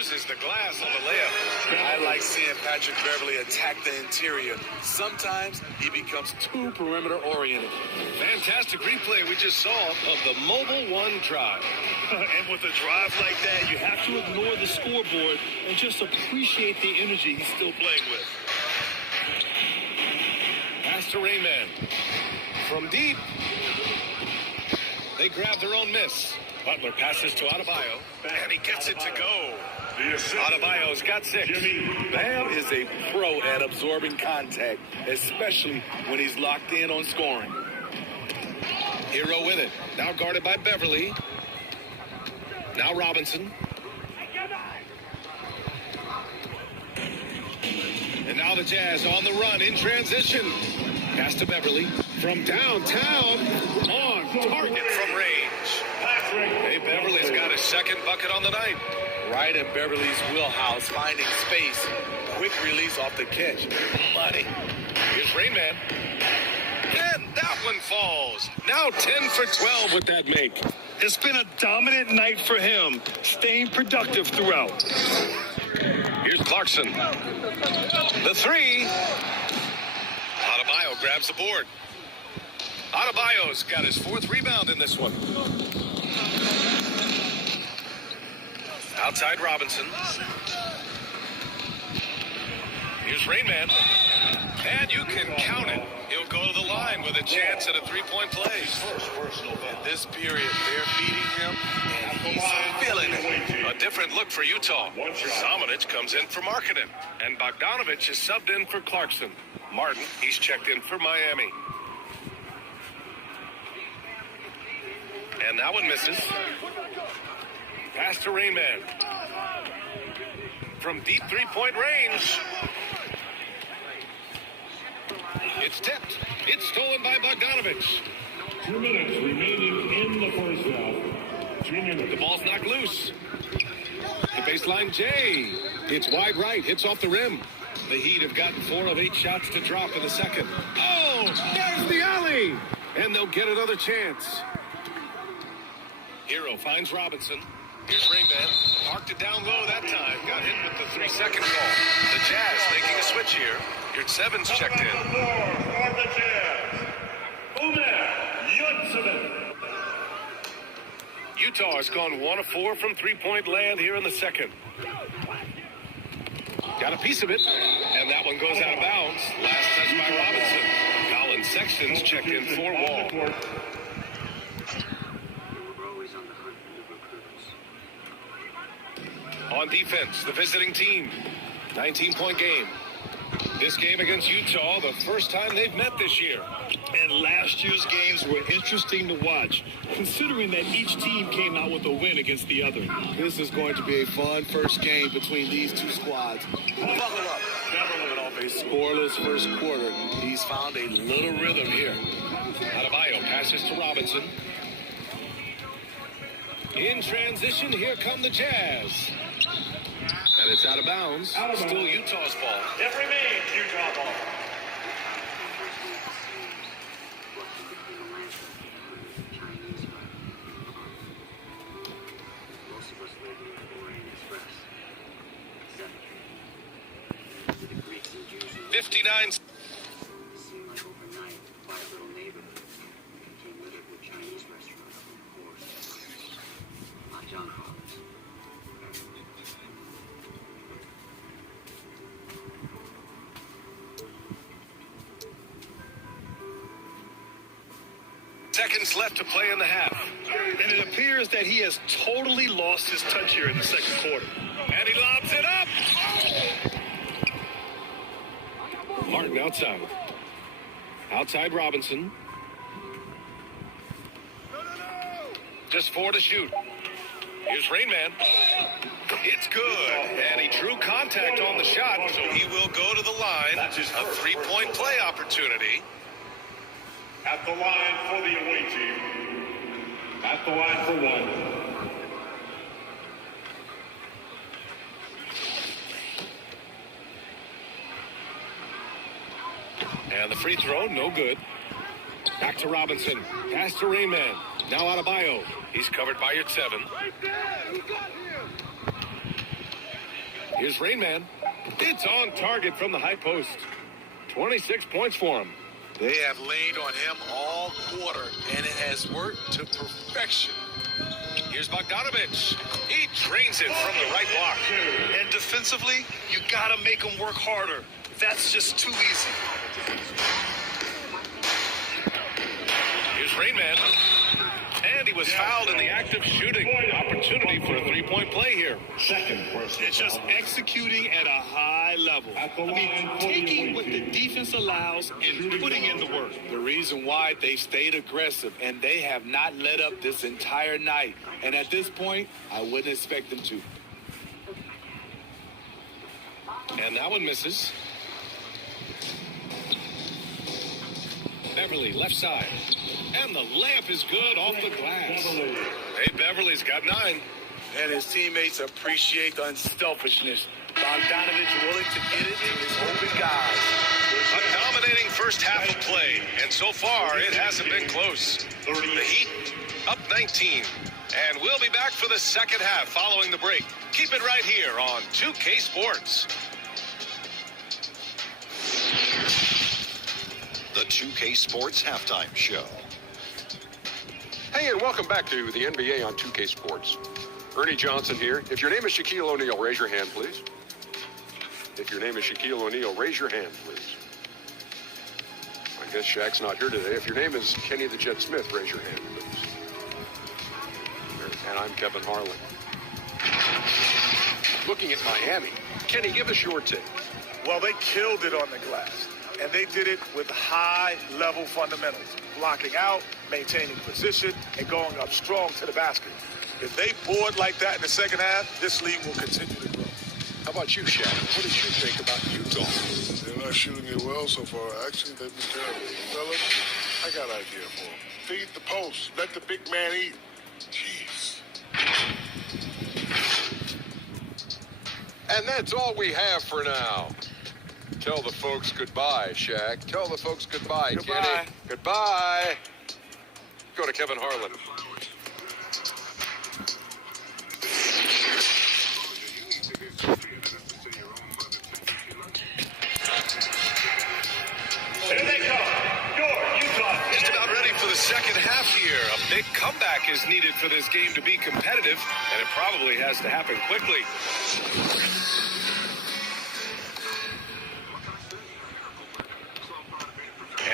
uses the glass on the layup. I like seeing Patrick Beverly attack the interior. Sometimes he becomes too perimeter-oriented. Fantastic replay we just saw of the Mobile One drive. And with a drive like that, you have to ignore the scoreboard and just appreciate the energy he's still playing with. Pass to Rayman. From deep. They grab their own miss. Butler passes to Adebayo, and he gets it to go. Adebayo's got 6. Bam is a pro at absorbing contact, especially when he's locked in on scoring. Hero with it. Now guarded by Beverly. Now Robinson. And now the Jazz on the run in transition. Pass to Beverly. From downtown. On target from range. Hey, Beverly's got his second bucket on the night. Right in Beverly's wheelhouse, finding space. Quick release off the catch. Money. Here's Rayman. And that one falls. Now 10 for 12 with that make. It's been a dominant night for him, staying productive throughout. Here's Clarkson. The 3. Adebayo grabs the board. Adebayo's got his 4th rebound in this one. Outside Robinson. Here's Rayman. And you can count it. He'll go to the line with a chance at a 3-point play. In this period, they're feeding him, and he's feeling it. A different look for Utah. Samanic comes in for Markkanen. And Bogdanovich is subbed in for Clarkson. Martin, he's checked in for Miami. And that one misses. Pass to Rayman. From deep 3-point range. It's tipped. It's stolen by Bogdanovich. 2 minutes remaining in the first half. The ball's knocked loose. The baseline J. It's wide right. Hits off the rim. The Heat have gotten 4 of 8 shots to drop in the second. Oh, there's the alley. And they'll get another chance. Hero finds Robinson. Here's Rayman. Parked it down low that time. Got hit with the 3-second call. The Jazz making a switch here. Your 7's checked in. For the Jazz, Umer Yurtseven. Utah has gone 1 of 4 from 3-point land here in the second. Got a piece of it, and that one goes out of bounds. Last touch by Robinson. Colin Sexton's checked in for Wall. On defense, the visiting team. 19-point game. This game against Utah, the first time they've met this year. And last year's games were interesting to watch, considering that each team came out with a win against the other. This is going to be a fun first game between these two squads. Buckle up. Coming off a scoreless first quarter, he's found a little rhythm here. Adebayo passes to Robinson. In transition, here come the Jazz. And it's out of bounds. Still Utah's ball. It remains Utah ball. Seconds left to play in the half. And it appears that he has totally lost his touch here in the second quarter. And he lobs it up. Martin outside. Outside Robinson. Just 4 to shoot. Here's Rainman. It's good. And he drew contact on the shot, so he will go to the line. A 3-point play opportunity. At the line for the away team. At the line for 1. And the free throw, no good. Back to Robinson. Pass to Rayman. Now Adebayo. He's covered by your 7. Right there! You got him! Here's Rain Man. It's on target from the high post. 26 points for him. They have laid on him all quarter, and it has worked to perfection. Here's Bogdanovich. He drains it from the right block. And defensively, you got to make him work harder. That's just too easy. Here's Rain Man. And he was fouled in the act of shooting. Opportunity for a three-point play here. It's just executing at a high level. I mean, taking what the defense allows and putting in the work. The reason why they stayed aggressive, and they have not let up this entire night. And at this point, I wouldn't expect them to. And that one misses. Beverly, left side. And the layup is good off the glass. Hey, Beverly's got 9. And his teammates appreciate the unselfishness. Bogdanovich willing to get it to his open guys. A dominating first half of play, and so far it hasn't been close. The Heat up 19, and we'll be back for the second half following the break. Keep it right here on 2K Sports. The 2K Sports Halftime Show. Hey, and welcome back to the NBA on 2K Sports. Ernie Johnson here. If your name is Shaquille O'Neal, raise your hand, please. If your name is Shaquille O'Neal, raise your hand, please. I guess Shaq's not here today. If your name is Kenny the Jet Smith, raise your hand, please. And I'm Kevin Harlan. Looking at Miami. Kenny, give us your take. Well, they killed it on the glass, and they did it with high-level fundamentals. Blocking out, maintaining position, and going up strong to the basket. If they board like that in the second half, this league will continue to grow. How about you, Shaq? What did you think about Utah? They're not shooting it well so far. Actually, they've been terrible. Fellas, I got an idea for them. Feed the post. Let the big man eat. Jeez. And that's all we have for now. Tell the folks goodbye, Shaq. Tell the folks goodbye, Kenny. Goodbye. Go to Kevin Harlan. Here they come. Utah. Just about ready for the second half here. A big comeback is needed for this game to be competitive, and it probably has to happen quickly.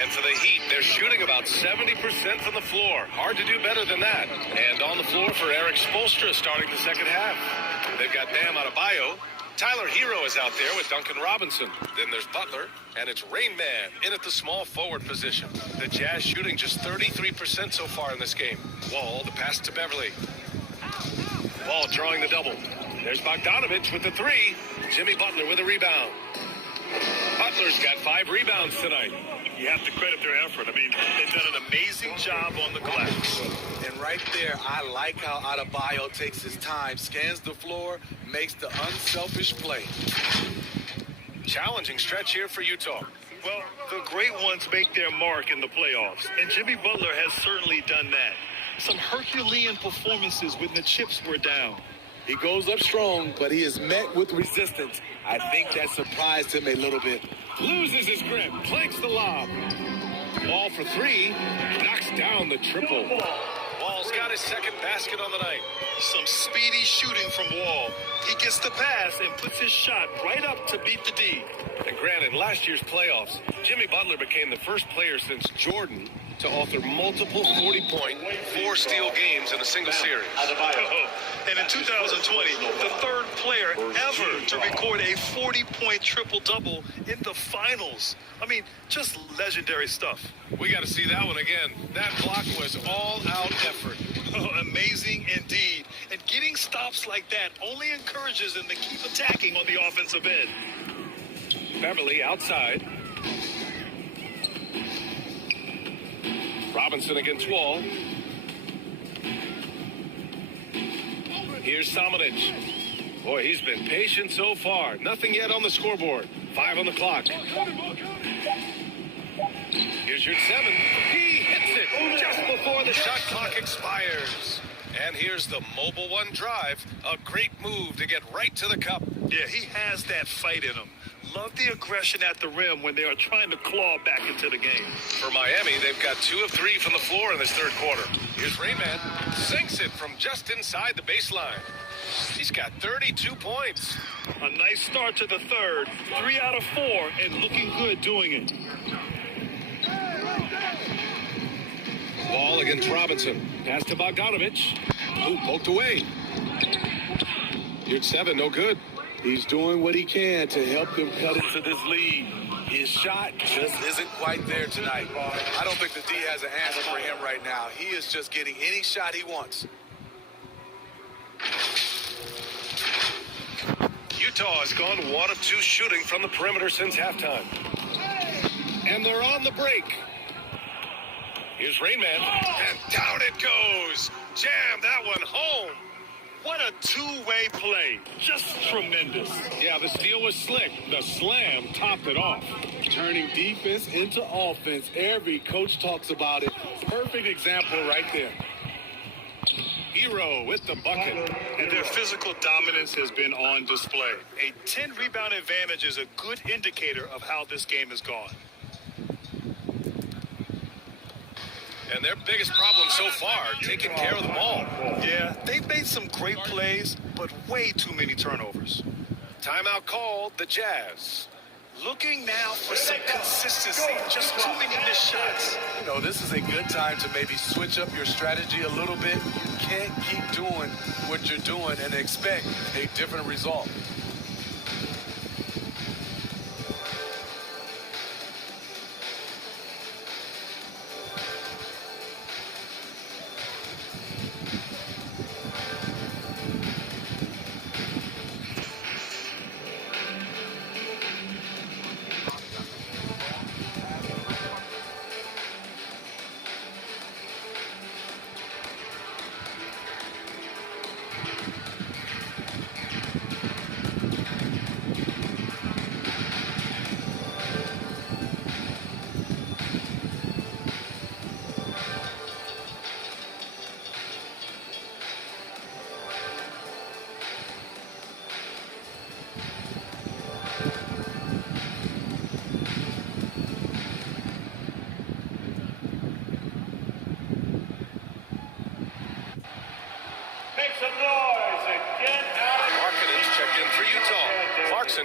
And for the Heat, they're shooting about 70% from the floor. Hard to do better than that. And on the floor for Eric Spoelstra starting the second half. They've got Bam Adebayo. Tyler Hero is out there with Duncan Robinson. Then there's Butler, and it's Rain Man in at the small forward position. The Jazz shooting just 33% so far in this game. Wall, the pass to Beverly. Wall drawing the double. There's Bogdanovich with the 3. Jimmy Butler with a rebound. Butler's got 5 rebounds tonight. You have to credit their effort. I mean, they've done an amazing job on the glass. And right there, I like how Adebayo takes his time, scans the floor, makes the unselfish play. Challenging stretch here for Utah. Well, the great ones make their mark in the playoffs, and Jimmy Butler has certainly done that. Some Herculean performances when the chips were down. He goes up strong, but he is met with resistance. I think that surprised him a little bit. Loses his grip, planks the lob. Wall for 3, knocks down the triple. Wall's got his second basket on the night. Some speedy shooting from Wall. He gets the pass and puts his shot right up to beat the D. And granted, last year's playoffs, Jimmy Butler became the first player since Jordan to author multiple 40-point, 4-steal games in a single series. And in 2020, the third player ever to record a 40-point triple-double in the finals. I mean, just legendary stuff. We got to see that one again. That block was all-out effort. Oh, amazing indeed. And getting stops like that only encourages them to keep attacking on the offensive end. Beverly outside. Robinson against Wall. Here's Samanic. Boy, he's been patient so far. Nothing yet on the scoreboard. 5 on the clock. Here's your 7. He hits it just before the shot clock expires. And here's the Mobile One drive. A great move to get right to the cup. Yeah, he has that fight in him. Love the aggression at the rim when they are trying to claw back into the game. For Miami, they've got 2 of 3 from the floor in this third quarter. Here's Rayman. Sinks it from just inside the baseline. He's got 32 points. A nice start to the third. 3 out of 4 and looking good doing it. Ball against Robinson. Pass to Bogdanovich. Ooh, poked away. Here's 7, no good. He's doing what he can to help them cut into this lead. His shot just isn't quite there tonight. I don't think the D has an answer for him right now. He is just getting any shot he wants. Utah has gone 1 of 2 shooting from the perimeter since halftime. And they're on the break. Here's Rainman. And down it goes. Jam that one home. What a two-way play. Just tremendous. Yeah, the steal was slick. The slam topped it off. Turning defense into offense. Every coach talks about it. Perfect example right there. Hero with the bucket. And their physical dominance has been on display. A 10-rebound advantage is a good indicator of how this game has gone. And their biggest problem so far, taking care of the ball. Yeah, they've made some great plays, but way too many turnovers. Timeout called, the Jazz. Looking now for some consistency. Just too many missed shots. You know, this is a good time to maybe switch up your strategy a little bit. You can't keep doing what you're doing and expect a different result.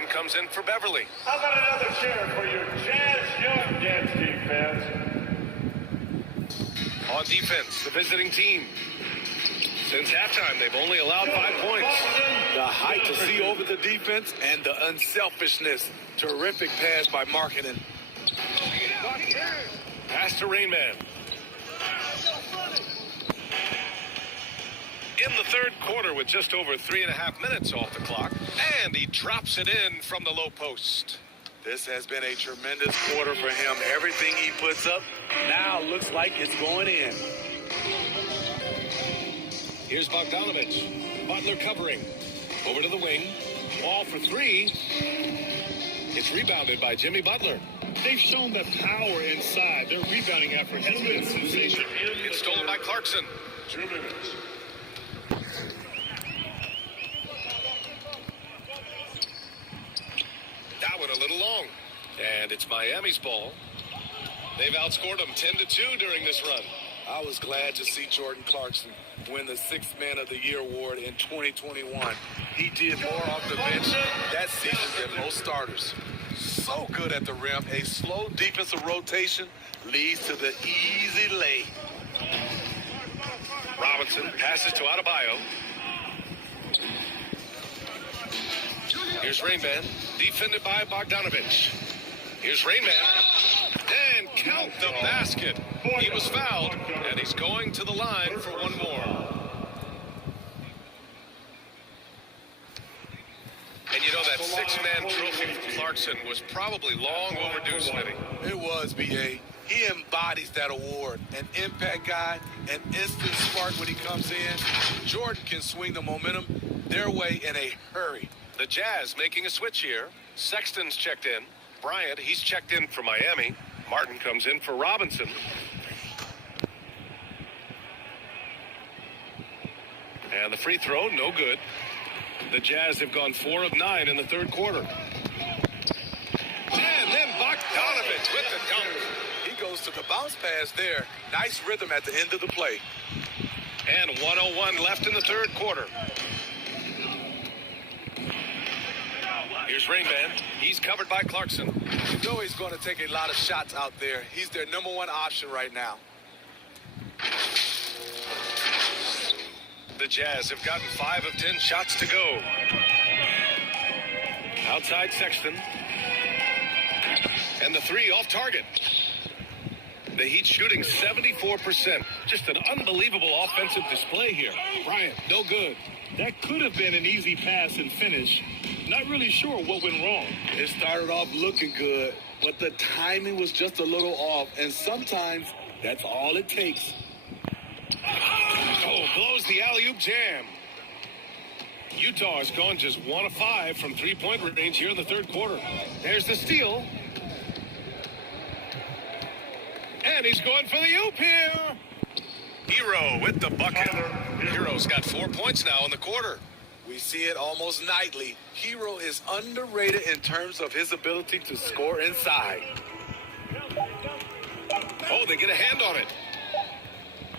Comes in for Beverly. How about another cheer for your Jazz Young Jets defense? On defense, the visiting team. Since halftime, they've only allowed 5 points. The height to see over the defense and the unselfishness. Terrific pass by Markkanen. Pass to Rainman. In the third quarter with just over 3.5 minutes off the clock. And he drops it in from the low post. This has been a tremendous quarter for him. Everything he puts up now looks like it's going in. Here's Bogdanovich. Butler covering. Over to the wing. Ball for 3. It's rebounded by Jimmy Butler. They've shown the power inside. Their rebounding effort has been sensational. It's stolen by Clarkson. 2 minutes. That one a little long. And it's Miami's ball. They've outscored them 10-2 during this run. I was glad to see Jordan Clarkson win the 6th Man of the Year award in 2021. He did more off the bench that season than most starters. So good at the rim. A slow defensive rotation leads to the easy lay. Robinson passes to Adebayo. Here's Rainman, defended by Bogdanovich. Here's Rainman, and count the basket. He was fouled, and he's going to the line for one more. And you know that 6-man trophy for Clarkson was probably long overdue, Smitty. It was, B.A. He embodies that award. An impact guy, an instant spark when he comes in. Jordan can swing the momentum their way in a hurry. The Jazz making a switch here. Sexton's checked in. Bryant, he's checked in for Miami. Martin comes in for Robinson. And the free throw, no good. The Jazz have gone 4 of 9 in the third quarter. And then Bogdanovich with the dunk. He goes to the bounce pass there. Nice rhythm at the end of the play. And 1:01 left in the third quarter. Here's Rainman. He's covered by Clarkson. You know he's going to take a lot of shots out there. He's their #1 option right now. The Jazz have gotten 5 of 10 shots to go. Outside Sexton. And the 3 off target. The Heat shooting 74%. Just an unbelievable offensive display here. Bryant, no good. That could have been an easy pass and finish. Not really sure what went wrong. It started off looking good, but the timing was just a little off, and sometimes that's all it takes. Oh, blows the alley-oop jam. Utah has gone just 1 of 5 from three-point range here in the third quarter. There's the steal. And he's going for the oop here. Hero with the bucket. Hero's got 4 points now in the quarter. We see it almost nightly. Hero is underrated in terms of his ability to score inside. Oh, they get a hand on it.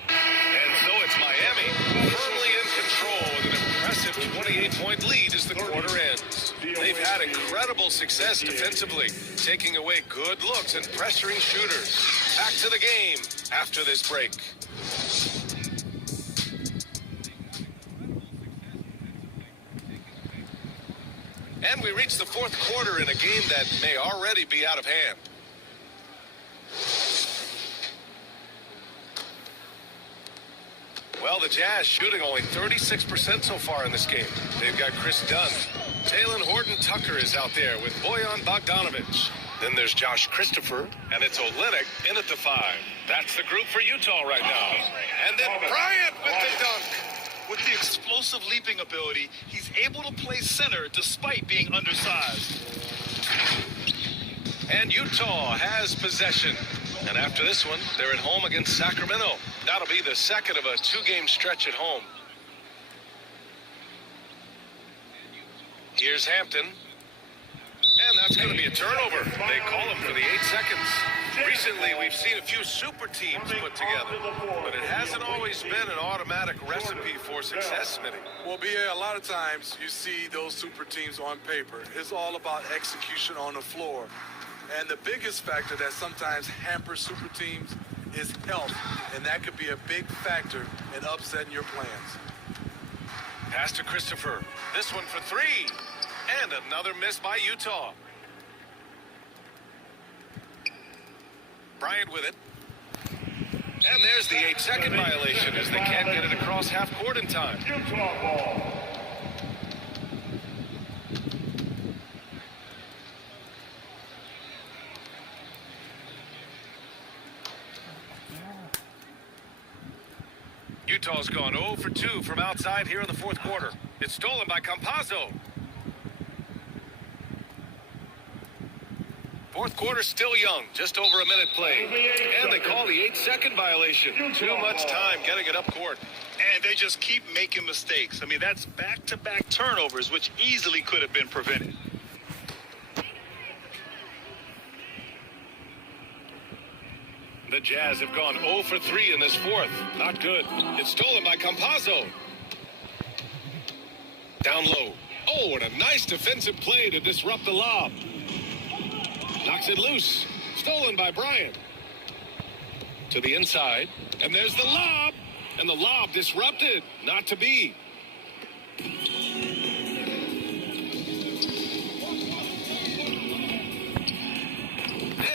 And so it's Miami firmly in control with an impressive 28-point lead as the quarter ends. They've had incredible success defensively, taking away good looks and pressuring shooters. Back to the game after this break. And we reach the fourth quarter in a game that may already be out of hand. Well, the Jazz shooting only 36% so far in this game. They've got Chris Dunn. Talen Horton-Tucker is out there with Bojan Bogdanovich. Then there's Josh Christopher, and it's Olynyk in at the 5. That's the group for Utah right now. And then Bryant with the dunk. With the explosive leaping ability, he's able to play center despite being undersized. And Utah has possession. And after this one, they're at home against Sacramento. That'll be the second of a 2-game stretch at home. Here's Hampton. And that's going to be a turnover. They call him for the 8 seconds. Recently, we've seen a few super teams put together, but it hasn't always been an automatic recipe for success, Smitty. Well, B.A., a lot of times you see those super teams on paper. It's all about execution on the floor. And the biggest factor that sometimes hampers super teams is health, and that could be a big factor in upsetting your plans. Pass to Christopher. This one for 3. And another miss by Utah. Bryant with it. And there's the 8-second violation as they can't get it across half court in time. Utah ball. Utah's gone 0 for 2 from outside here in the fourth quarter. It's stolen by Campazzo. Fourth quarter still young, just over a minute played. And they call the 8-second violation. Too much time getting it up court. And they just keep making mistakes. I mean, that's back-to-back turnovers, which easily could have been prevented. The Jazz have gone 0 for 3 in this fourth. Not good. It's stolen by Campazzo. Down low. Oh, and a nice defensive play to disrupt the lob. Knocks it loose. Stolen by Bryant. To the inside. And there's the lob. And the lob disrupted. Not to be.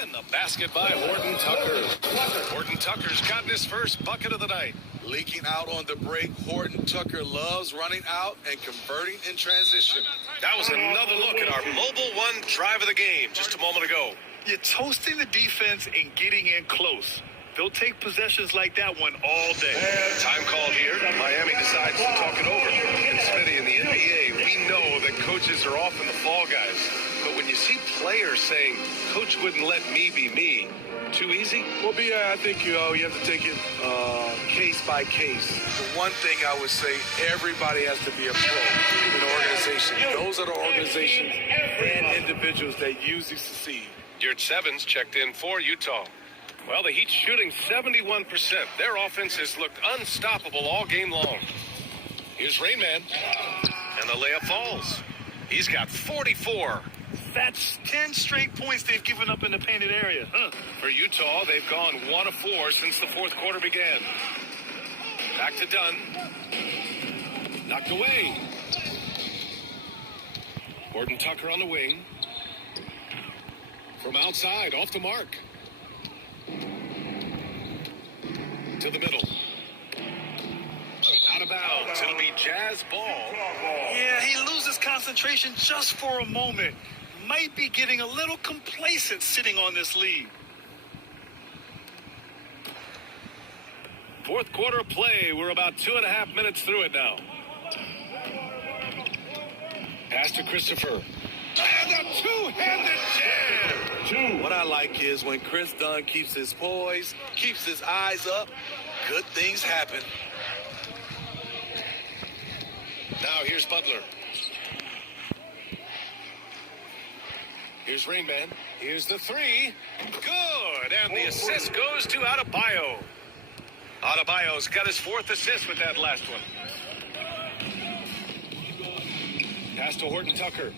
And the basket by Horton-Tucker. Horton-Tucker's gotten his first bucket of the night. Leaking out on the break, Horton-Tucker loves running out and converting in transition. That was another look at our Mobile One drive of the game just a moment ago. You're toasting the defense and getting in close. They'll take possessions like that one all day. Time called here. Miami decides to talk it over. And Smitty, in the NBA, we know that coaches are often the fall guys. But when you see players saying, Coach wouldn't let me be me. Too easy? Well, I think, you have to take it case by case. The one thing I would say, everybody has to be a pro in an organization. Those are the organizations and individuals that usually succeed. Yurt Sevens checked in for Utah. Well, the Heat's shooting 71%. Their offense has looked unstoppable all game long. Here's Rayman, and the layup falls. He's got 44. That's 10 straight points they've given up in the painted area. For Utah, they've gone 1 of 4 since the fourth quarter began. Back to Dunn. Knocked away. Horton Tucker on the wing. From outside, off the mark. To the middle. Out of bounds. It'll be Jazz ball. Yeah, he loses concentration just for a moment. Might be getting a little complacent sitting on this lead. Fourth quarter play. We're about 2.5 minutes through it now. Pass to Christopher. And a two-handed jam. What I like is when Chris Dunn keeps his poise, keeps his eyes up, good things happen. Now here's Butler. Here's Rainman. Here's the three. Good. And the assist goes to Adebayo. Adebayo's got his 4th assist with that last one. Pass to Horton Tucker.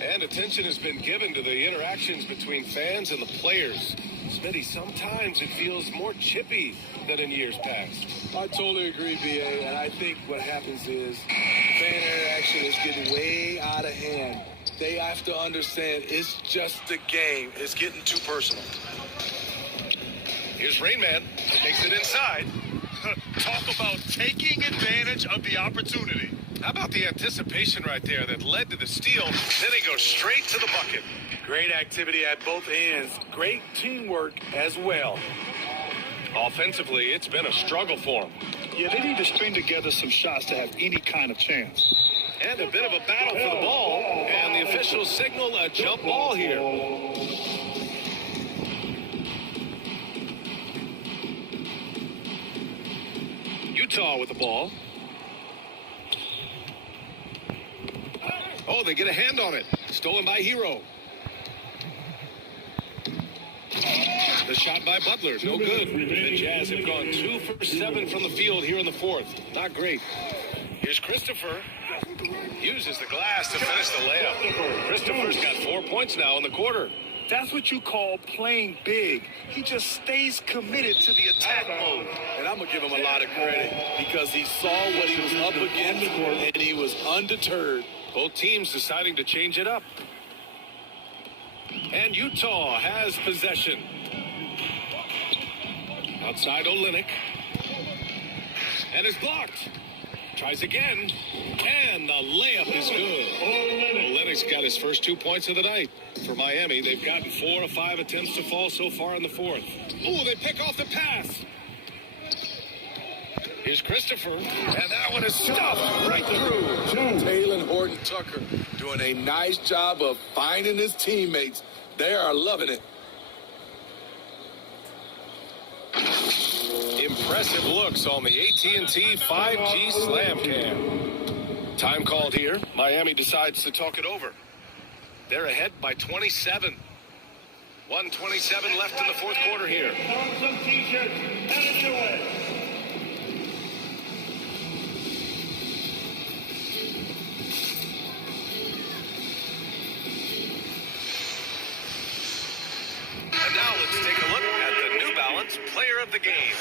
And attention has been given to the interactions between fans and the players. Smitty, sometimes it feels more chippy than in years past. I totally agree, B.A., and I think what happens is fan interaction is getting way out of hand. They have to understand it's just a game. It's getting too personal. Here's Rainman. Takes it inside. Talk about taking advantage of the opportunity. How about the anticipation right there that led to the steal? Then he goes straight to the bucket. Great activity at both ends. Great teamwork as well. Offensively, it's been a struggle for him. Yeah, they need to string together some shots to have any kind of chance. And a bit of a battle for the ball. And the officials signal a jump ball here. Utah with the ball. Oh, they get a hand on it. Stolen by Hero. The shot by Butler, no good. The Jazz have gone 2 for 7 from the field here in the fourth. Not great. Here's Christopher. Uses the glass to finish the layup. Christopher's got 4 points now in the quarter. That's what you call playing big. He just stays committed to the attack mode. And I'm going to give him a lot of credit because he saw what he was up against and he was undeterred. Both teams deciding to change it up. And Utah has possession. Outside Olynyk. And is blocked. Tries again. And the layup is good. Olynyk's got his first 2 points of the night. For Miami, they've gotten 4 of 5 attempts to fall so far in the fourth. Ooh, they pick off the pass. Here's Christopher. And that one is stuffed right through. Taylor Horton Tucker doing a nice job of finding his teammates. They are loving it. Impressive looks on the AT&T 5G Slam Cam. Time called here. Miami decides to talk it over. They're ahead by 27. 1:27 left in the fourth quarter here. And now let's take a look at the New Balance Player of the Game.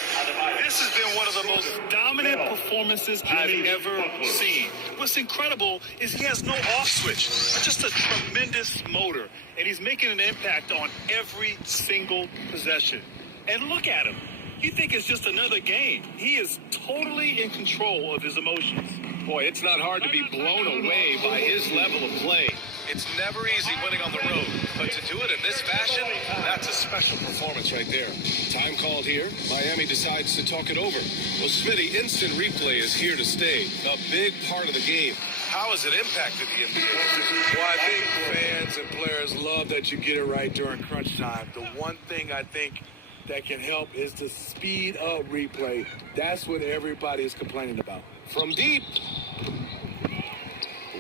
This has been one of the most dominant performances I've ever seen. What's incredible is he has no off switch, just a tremendous motor, and he's making an impact on every single possession. And look at him. You think it's just another game. He is totally in control of his emotions. Boy, it's not hard to be blown away by his level of play. It's never easy winning on the road, but to do it in this fashion, that's a special performance right there. Time called here. Miami decides to talk it over. Well, Smitty, instant replay is here to stay. A big part of the game. How has it impacted the NBA? Well, I think fans and players love that you get it right during crunch time. The one thing I think that can help is to speed up replay. That's what everybody is complaining about. From deep.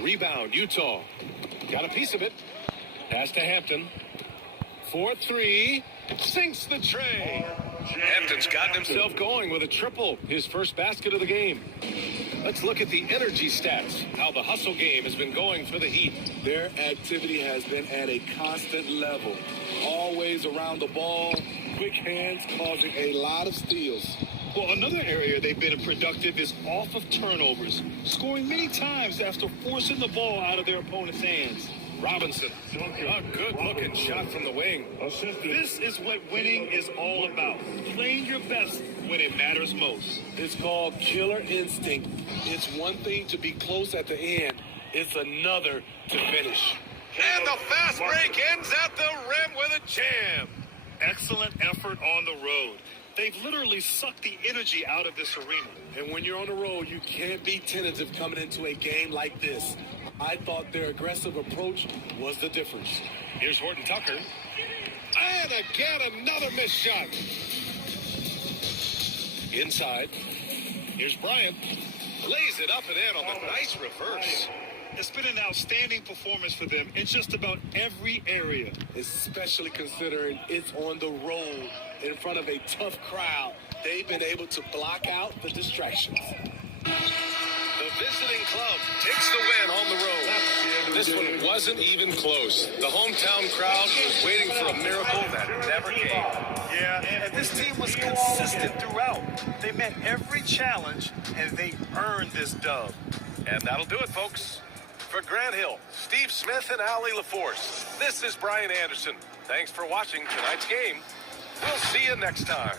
Rebound, Utah. Got a piece of it. Pass to Hampton. 4-3. Sinks the tray. Hampton's gotten himself going with a triple. His first basket of the game. Let's look at the energy stats. How the hustle game has been going for the Heat. Their activity has been at a constant level. Always around the ball. Quick hands causing a lot of steals. Well, another area they've been productive is off of turnovers, scoring many times after forcing the ball out of their opponent's hands. Robinson, a good-looking shot from the wing. This is what winning is all about, playing your best when it matters most. It's called killer instinct. It's one thing to be close at the end. It's another to finish. And the fast break ends at the rim with a jam. Excellent effort on the road. They've literally sucked the energy out of this arena. And when you're on the road, you can't be tentative coming into a game like this. I thought their aggressive approach was the difference. Here's Horton Tucker. And again, another missed shot. Inside. Here's Bryant. Lays it up and in on the nice reverse. It's been an outstanding performance for them in just about every area. Especially considering it's on the road in front of a tough crowd. They've been able to block out the distractions. The visiting club takes the win on the road. This one wasn't even close. The hometown crowd was waiting for a miracle that never came. Yeah, and this team was consistent throughout. They met every challenge, and they earned this dub. And that'll do it, folks. For Grant Hill, Steve Smith, and Allie LaForce, this is Brian Anderson. Thanks for watching tonight's game. We'll see you next time.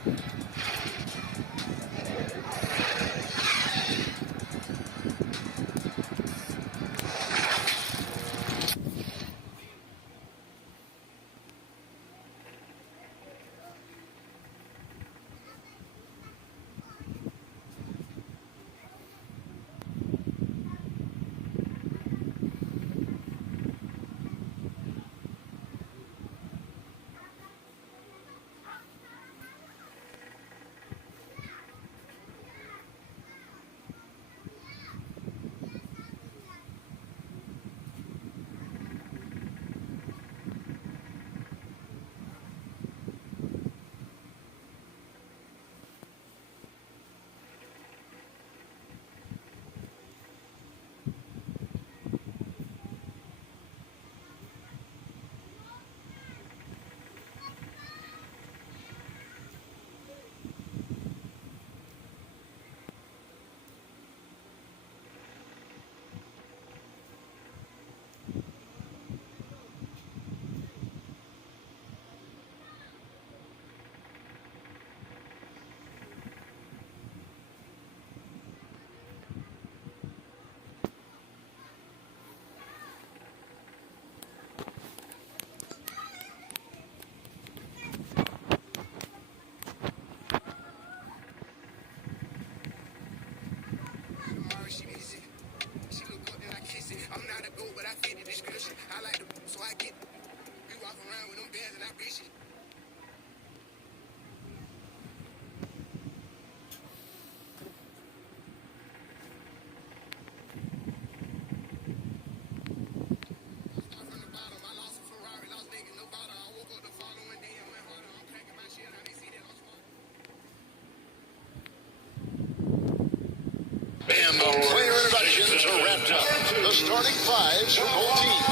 And the player introductions are wrapped up. The starting fives for both teams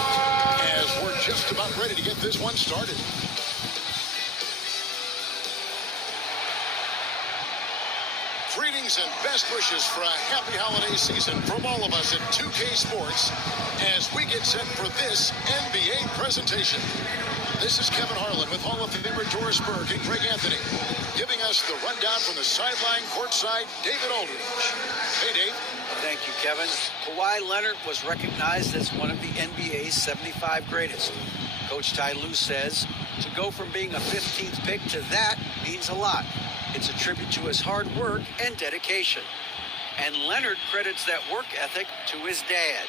as we're just about ready to get this one started. Greetings and best wishes for a happy holiday season from all of us at 2K Sports as we get set for this NBA presentation. This is Kevin Harlan with Hall of Famer Doris Burke and Greg Anthony, giving us the rundown from the sideline courtside, David Aldridge. Hey, Dave. Thank you, Kevin. Kawhi Leonard was recognized as one of the NBA's 75 greatest. Coach Ty Lue says to go from being a 15th pick to that means a lot. It's a tribute to his hard work and dedication. And Leonard credits that work ethic to his dad.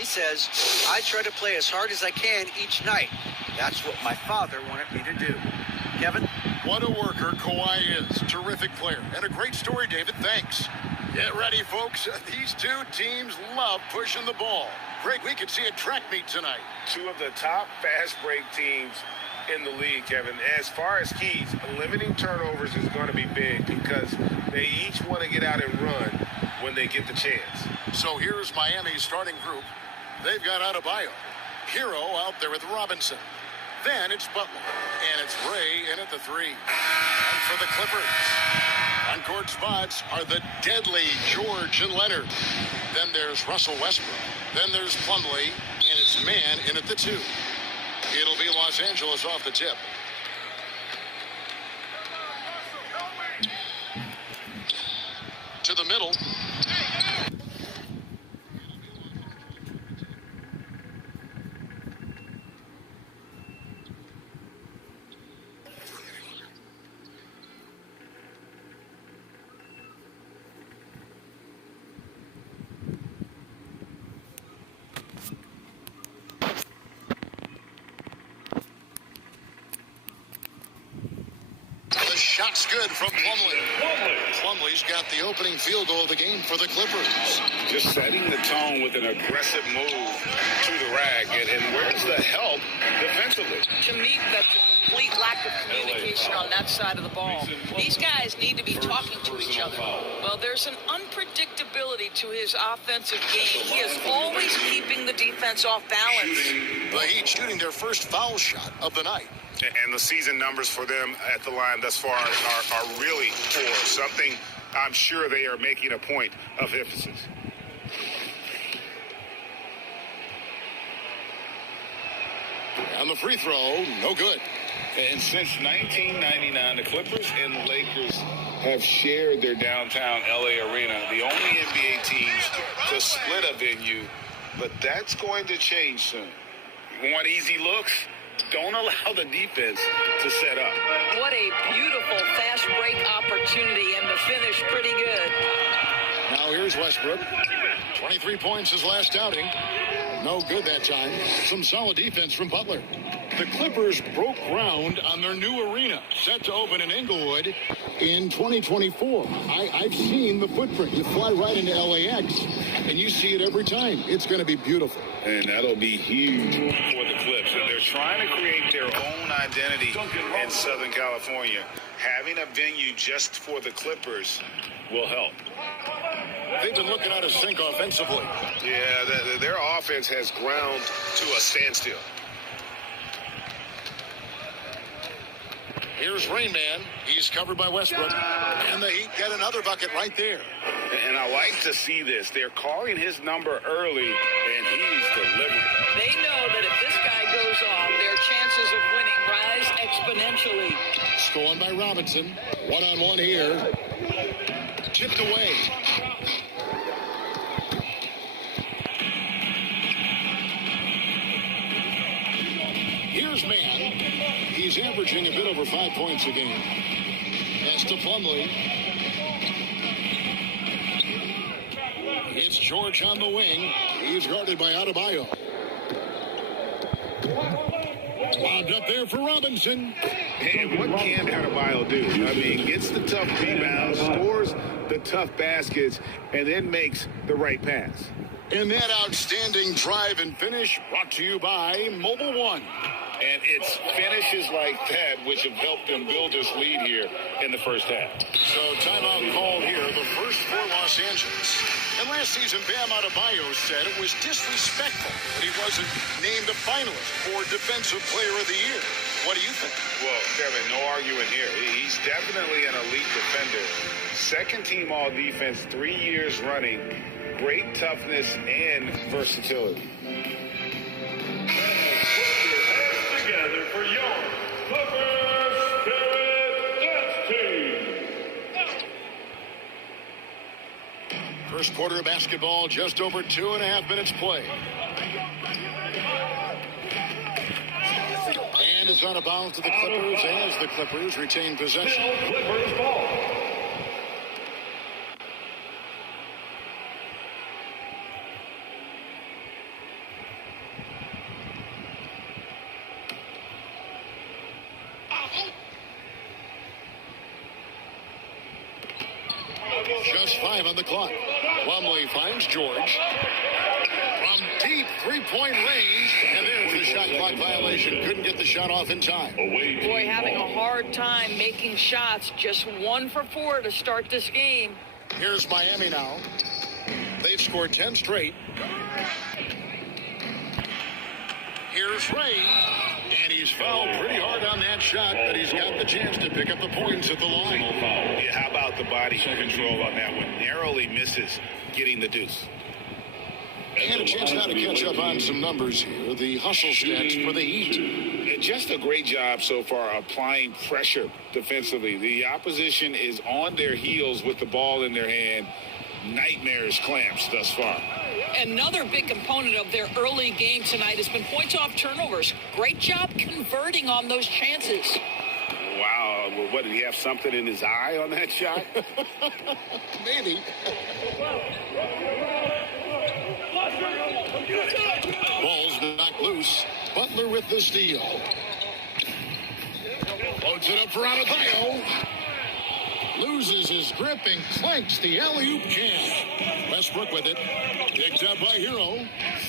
He says, I try to play as hard as I can each night. That's what my father wanted me to do. Kevin? What a worker Kawhi is. Terrific player. And a great story, David. Thanks. Get ready, folks. These two teams love pushing the ball. Greg, we could see a track meet tonight. Two of the top fast break teams in the league, Kevin. As far as keys, limiting turnovers is going to be big because they each want to get out and run when they get the chance. So here's Miami's starting group. They've got Adebayo. Hero out there with Robinson. Then it's Butler. And it's Ray in at the 3. And for the Clippers, on-court spots are the deadly George and Leonard. Then there's Russell Westbrook. Then there's Plumlee. And it's Man in at the 2. It'll be Los Angeles off the tip. To the middle. Shot's good from Plumlee. Plumlee's got the opening field goal of the game for the Clippers. Just setting the tone with an aggressive move to the rack. And where's the help defensively? To me, that's a complete lack of communication on that side of the ball. These guys need to be talking to each other. Well, there's an unpredictability to his offensive game. He is always keeping the defense off balance. The Heat shooting their first foul shot of the night. And the season numbers for them at the line thus far are really poor. Something I'm sure they are making a point of emphasis. And the free throw, no good. And since 1999, the Clippers and the Lakers have shared their downtown LA arena, the only NBA teams to split a venue, but that's going to change soon. You want easy looks? Don't allow the defense to set up. What a beautiful fast break opportunity, and the finish pretty good. Now here's Westbrook. 23 points his last outing. No good that time. Some solid defense from Butler. The Clippers broke ground on their new arena, set to open in Inglewood in 2024. I've seen the footprint. You fly right into LAX, and you see it every time. It's going to be beautiful. And that'll be huge for the Clips. And they're trying to create their own identity in Southern California. Having a venue just for the Clippers will help. They've been looking out of sync offensively. Yeah, their offense has ground to a standstill. Here's Rayman. He's covered by Westbrook. And the Heat get another bucket right there. And I like to see this. They're calling his number early, and he's delivering. They know that if this guy goes off, their chances of winning rise exponentially. Stolen by Robinson. One-on-one here. Chipped away. Here's Man. He's averaging a bit over 5 points a game. That's to Plumlee. It's George on the wing. He's guarded by Adebayo. Lobbed up there for Robinson. And what can Adebayo do? I mean, gets the tough rebounds, scores the tough baskets, and then makes the right pass. And that outstanding drive and finish brought to you by Mobile One. And it's finishes like that which have helped them build this lead here in the first half. So timeout called here, the first for Los Angeles. And last season, Bam Adebayo said it was disrespectful that he wasn't named a finalist for Defensive Player of the Year. What do you think? Well, Kevin, no arguing here. He's definitely an elite defender. Second team all defense, 3 years running. Great toughness and versatility. Together for your Clippers Spirit Dance Team. First quarter of basketball, just over 2.5 minutes play. And it's out of bounds to the Clippers as the Clippers retain possession. Clippers ball. Just 5 on the clock. Plumlee finds George. From deep three-point range, and there's the shot clock violation. Couldn't get the shot off in time. Boy, having a hard time making shots. Just 1 for 4 to start this game. Here's Miami now. They've scored 10 straight. Here's Ray, and he's fouled pretty hard on that shot, but he's got the chance to pick up the points at the line. Yeah, how about the body control on that one? Narrowly misses getting the deuce. And a chance now to catch up on some numbers here. The hustle stats for the Heat. Just a great job so far applying pressure defensively. The opposition is on their heels with the ball in their hand. Nightmares clamps thus far. Another big component of their early game tonight has been points off turnovers. Great job converting on those chances. Wow, what, did he have something in his eye on that shot? Maybe. Ball's knocked loose. Butler with the steal. Loads it up for Adebayo. Loses his grip and clanks the alley-oop jam. Westbrook with it. Picked up by Hero.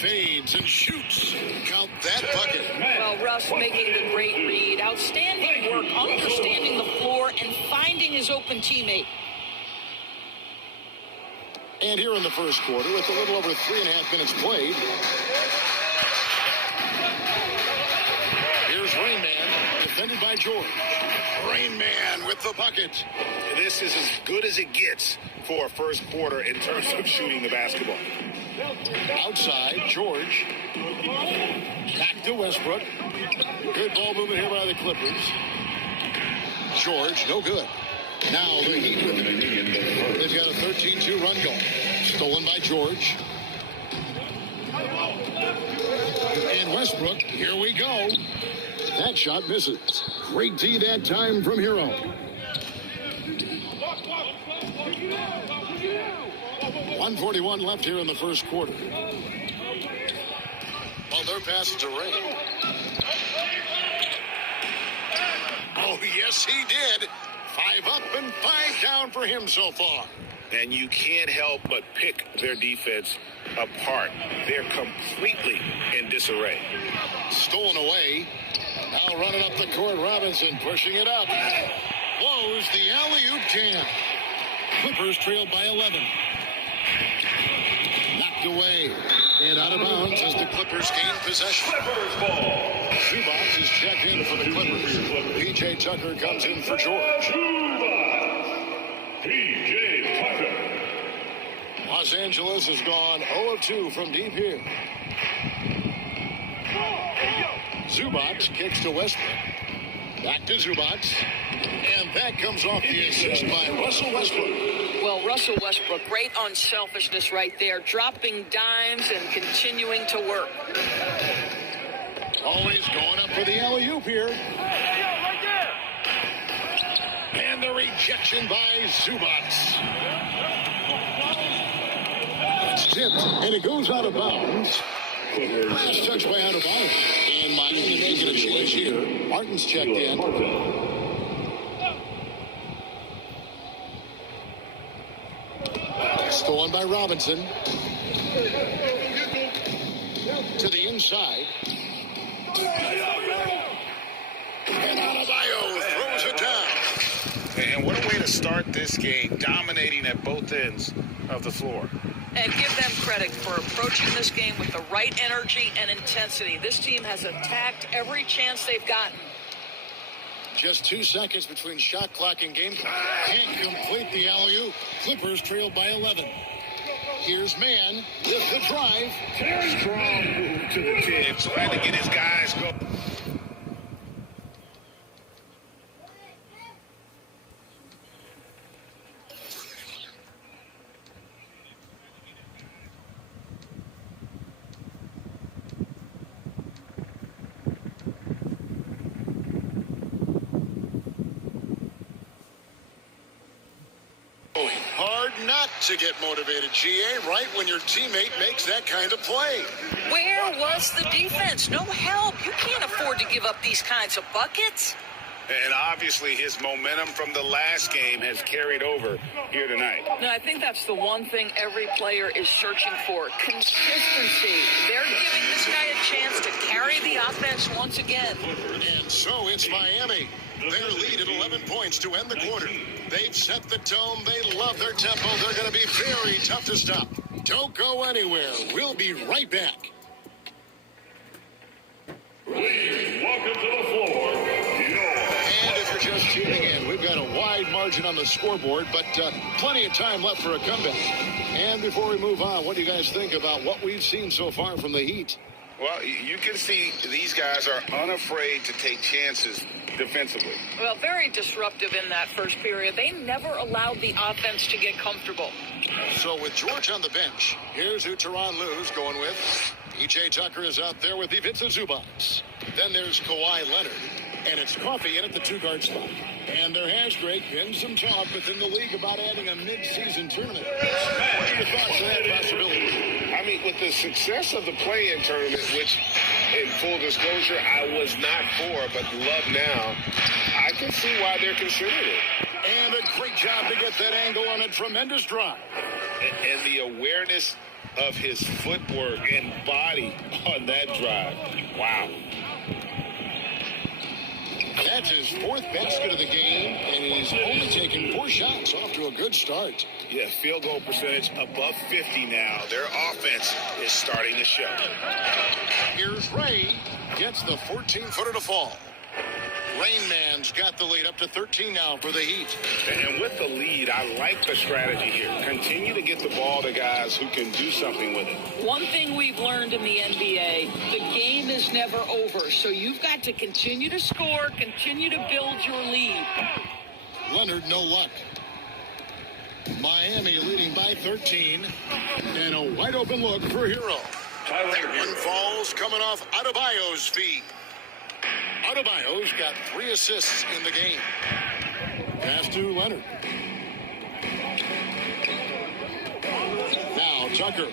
Fades and shoots. Count that bucket. Well, Russ making the great read. Outstanding work, understanding the floor and finding his open teammate. And here in the first quarter, with a little over 3.5 minutes played. Here's Rain Man, defended by George. Rain Man with the bucket. This is as good as it gets for a first quarter in terms of shooting the basketball. Outside, George. Back to Westbrook. Good ball movement here by the Clippers. George, no good. Now the Heat with it. They've got a 13-2 run going. Stolen by George. And Westbrook, here we go. That shot misses. Great D that time from Hero. 1:41 left here in the first quarter. Well, their pass to Ray. Oh, yes, he did. 5 up and 5 down for him so far. And you can't help but pick their defense apart. They're completely in disarray. Stolen away. Now running up the court, Robinson pushing it up. Blows the alley-oop jam. Clippers trailed by 11. Knocked away. And out of bounds as the Clippers gain possession. Clippers ball. Zubac is checked in for the Clippers. P.J. Tucker comes in for George. P.J. Tucker. Los Angeles has gone 0 of 2 from deep here. Zubac kicks to Westbrook. Back to Zubac. And that comes off the assist by Russell Westbrook. Well, Russell Westbrook, great unselfishness right there, dropping dimes and continuing to work. Always going up for the alley-oop here. And the rejection by Zubac. It's tipped, and it goes out of bounds. Last touch by Adebayo. And Miami making a change here. Martin's checked in. Stolen by Robinson. To the inside. And Adebayo throws it down. And what a way to start this game, dominating at both ends of the floor. And give them credit for approaching this game with the right energy and intensity. This team has attacked every chance they've gotten. Just 2 seconds between shot clock and game. Can't complete the alley-oop. Clippers trailed by 11. Here's Mann with the drive. Strong move to the tip, trying to get his guys going. Hard not to get motivated, GA, right when your teammate makes that kind of play. Where was the defense? No help. You can't afford to give up these kinds of buckets. And obviously his momentum from the last game has carried over here tonight. No, I think that's the one thing every player is searching for, consistency. They're giving this guy a chance to carry the offense once again. And so it's Miami. Their lead at 11 points to end the quarter. They've set the tone. They love their tempo. They're going to be very tough to stop. Don't go anywhere. We'll be right back. Please welcome to the floor, And if you're just tuning in, we've got a wide margin on the scoreboard, but plenty of time left for a comeback. And before we move on, what do you guys think about what we've seen so far from the Heat? Well, you can see these guys are unafraid to take chances defensively. Well, very disruptive in that first period. They never allowed the offense to get comfortable. So with George on the bench, here's who Tyronn Lue's going with. P.J. Tucker is out there with Ivica Zubac. Then there's Kawhi Leonard. And it's Coffey in at the two-guard spot. And there has, Greg, been some talk within the league about adding a mid-season tournament. What are your thoughts on that possibility? I mean, with the success of the play-in tournament, which, in full disclosure, I was not for, but love now, I can see why they're considering it. And a great job to get that angle on a tremendous drive. And the awareness of his footwork and body on that drive. Wow. That's his fourth basket of the game, and he's only taken 4 shots, off to a good start. Yeah, field goal percentage above 50 now. Their offense is starting to show. Here's Ray, gets the 14-footer to fall. Rain Man's got the lead up to 13 now for the Heat. And with the lead, I like the strategy here. Continue to get the ball to guys who can do something with it. One thing we've learned in the NBA, the game is never over. So you've got to continue to score, continue to build your lead. Leonard, no luck. Miami leading by 13. And a wide open look for Hero. That one falls coming off Adebayo's feet. Adebayo's got 3 assists in the game. Pass to Leonard. Now Tucker.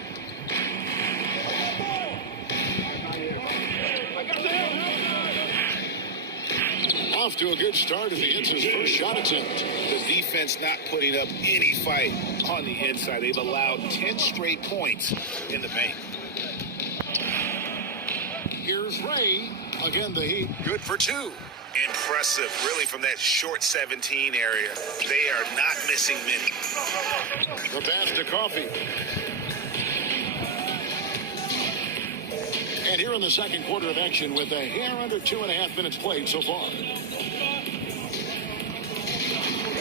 Off to a good start as he hits his first shot attempt. The defense not putting up any fight on the inside. They've allowed 10 straight points in the paint. Here's Ray. Again, the Heat good for 2. Impressive, really, from that short 17 area. They are not missing many. The pass to Coffey. And here in the second quarter of action with a hair under 2.5 minutes played so far.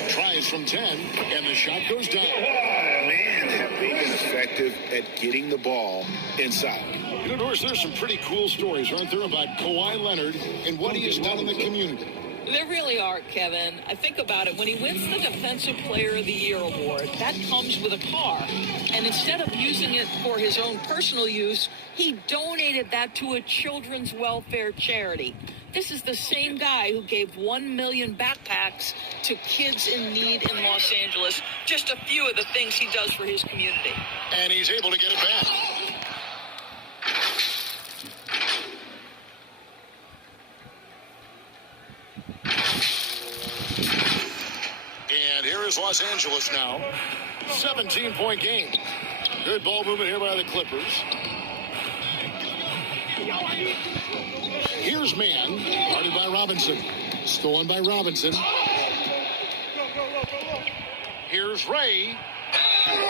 Tries from 10, and the shot goes down. Man, have they been effective at getting the ball inside. You know, Doris, there's some pretty cool stories, aren't there, about Kawhi Leonard and what he has done in the community. There really are, Kevin. I think about it. When he wins the Defensive Player of the Year award, that comes with a car. And instead of using it for his own personal use, he donated that to a children's welfare charity. This is the same guy who gave 1 million backpacks to kids in need in Los Angeles. Just a few of the things he does for his community. And he's able to get it back. And here is Los Angeles now. 17-point game. Good ball movement here by the Clippers. Here's Man, guarded by Robinson. Stolen by Robinson. Here's Ray.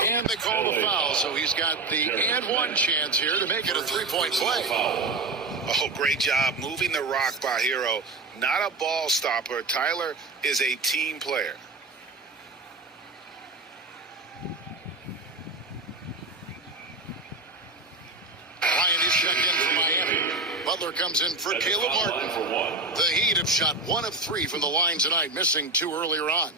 And they call the foul, so he's got the and one chance here to make it a 3-point play. Oh, great job moving the rock by Hero. Not a ball stopper. Tyler is a team player. Ryan is checked in for Miami. Butler comes in for Caleb Martin. The Heat have shot 1 of 3 from the line tonight, missing 2 earlier on.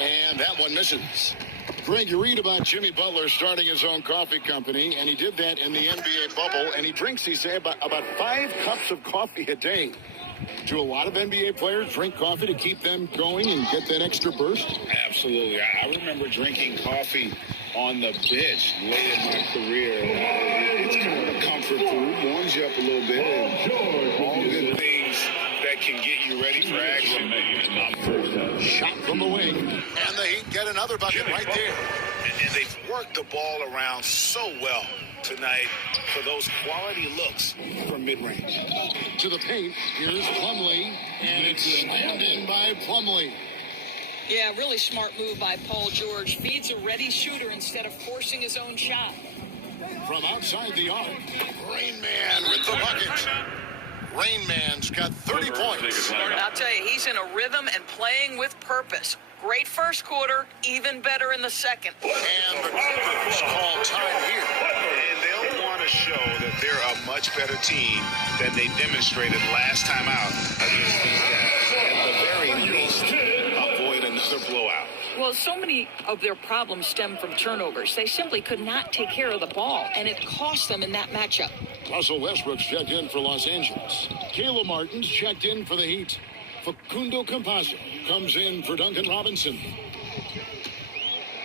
And that one misses. Greg, you read about Jimmy Butler starting his own coffee company, and he did that in the NBA bubble, and he drinks, he say, about 5 cups of coffee a day. Do a lot of NBA players drink coffee to keep them going and get that extra burst? Absolutely. I remember drinking coffee on the bench late in my career. It's kind of a comfort food, warms you up a little bit, and all good things that can get you ready for action. Shot from the wing. And the Heat get another bucket right there. And they've worked the ball around so well tonight for those quality looks from mid-range. To the paint, here's Plumlee, and it's slammed in by Plumlee. Yeah, really smart move by Paul George. Feeds a ready shooter instead of forcing his own shot. From outside the arc, Rain Man with the bucket. Rain Man's got 30 points. I'll tell you, he's in a rhythm and playing with purpose. Great first quarter, even better in the second. And the Clippers call time here. And they'll want to show that they're a much better team than they demonstrated last time out against these guys. At the very least, avoid another blowout. Well, so many of their problems stem from turnovers. They simply could not take care of the ball, and it cost them in that matchup. Russell Westbrook's checked in for Los Angeles. Kayla Martin's checked in for the Heat. Facundo Campazzo comes in for Duncan Robinson.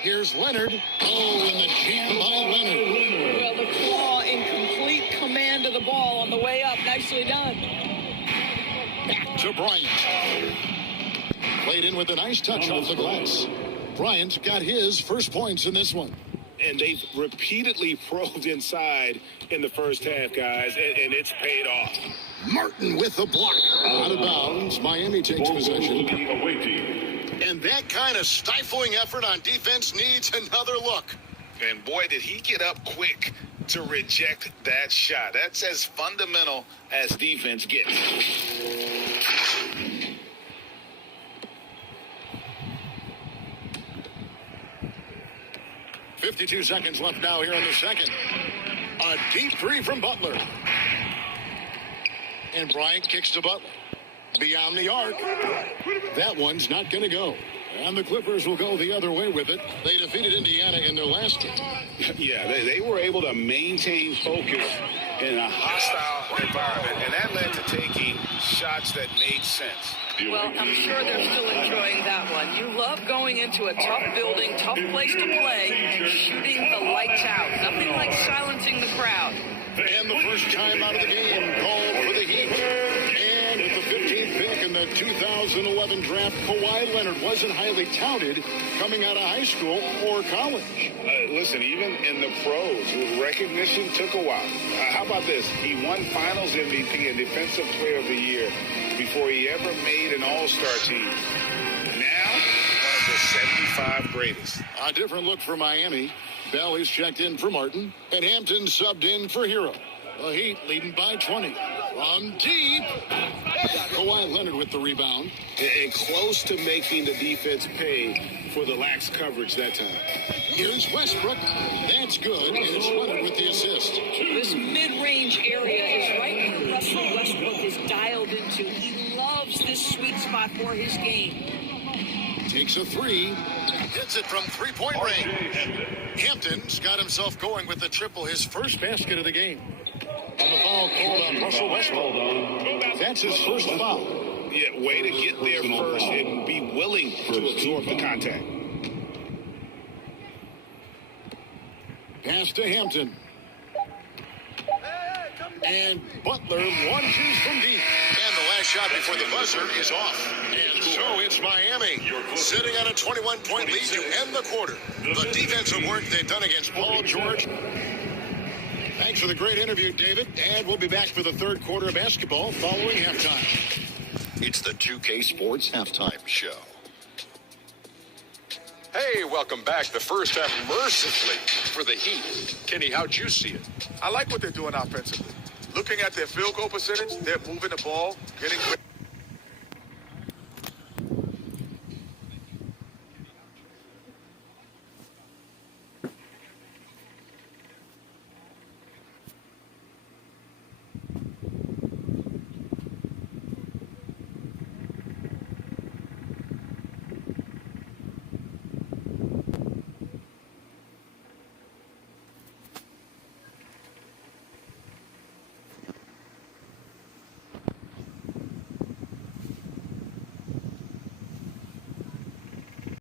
Here's Leonard. Oh, and the jam by Leonard. Well, the claw in complete command of the ball on the way up. Nicely done. Back to Bryant. Played in with a nice touch off the glass. Bryant got his first points in this one. And they've repeatedly probed inside in the first half, guys, and it's paid off. Martin with the block. Out of bounds. Miami takes possession. And that kind of stifling effort on defense needs another look. And boy, did he get up quick to reject that shot. That's as fundamental as defense gets. 52 seconds left now here in the second. A deep three from Butler. And Bryant kicks to Butler. Beyond the arc. That one's not going to go. And the Clippers will go the other way with it. They defeated Indiana in their last game. Yeah, they were able to maintain focus in a hostile environment, and that led to taking shots that made sense. Well, I'm sure they're still enjoying that one. You love going into a tough building, tough place to play, and shooting the lights out. Nothing like silencing the crowd. And the first time out of the game called for the Heat. And at the 15th pick in the 2011 draft, Kawhi Leonard wasn't highly touted coming out of high school or college. Listen, even in the pros, recognition took a while. How about this? He won Finals MVP and Defensive Player of the Year before he ever made an All-Star team. Now, one of the 75 greatest. A different look for Miami. Bell is checked in for Martin, and Hampton subbed in for Hero. The Heat leading by 20. From deep. Kawhi Leonard with the rebound. And close to making the defense pay for the lax coverage that time. Here's Westbrook. That's good, and it's Leonard with the assist. This mid-range area is right where Russell Westbrook is dialed into. He loves this sweet spot for his game. Takes a three. Hits it from three-point range. Hampton's got himself going with the triple, his first basket of the game. And the foul called on Russell Westbrook. That's his first foul. Yeah, way to get there first and be willing to absorb the contact. Pass to Hampton. And Butler lunges from deep. And the last shot before the buzzer is off. And so it's Miami sitting on a 21-point lead to end the quarter. The defensive work they've done against Paul George. Thanks for the great interview, David. And we'll be back for the third quarter of basketball following halftime. It's the 2K Sports Halftime Show. Hey, welcome back. The first half mercifully for the Heat. Kenny, how'd you see it? I like what they're doing offensively. Looking at their field goal percentage, they're moving the ball, getting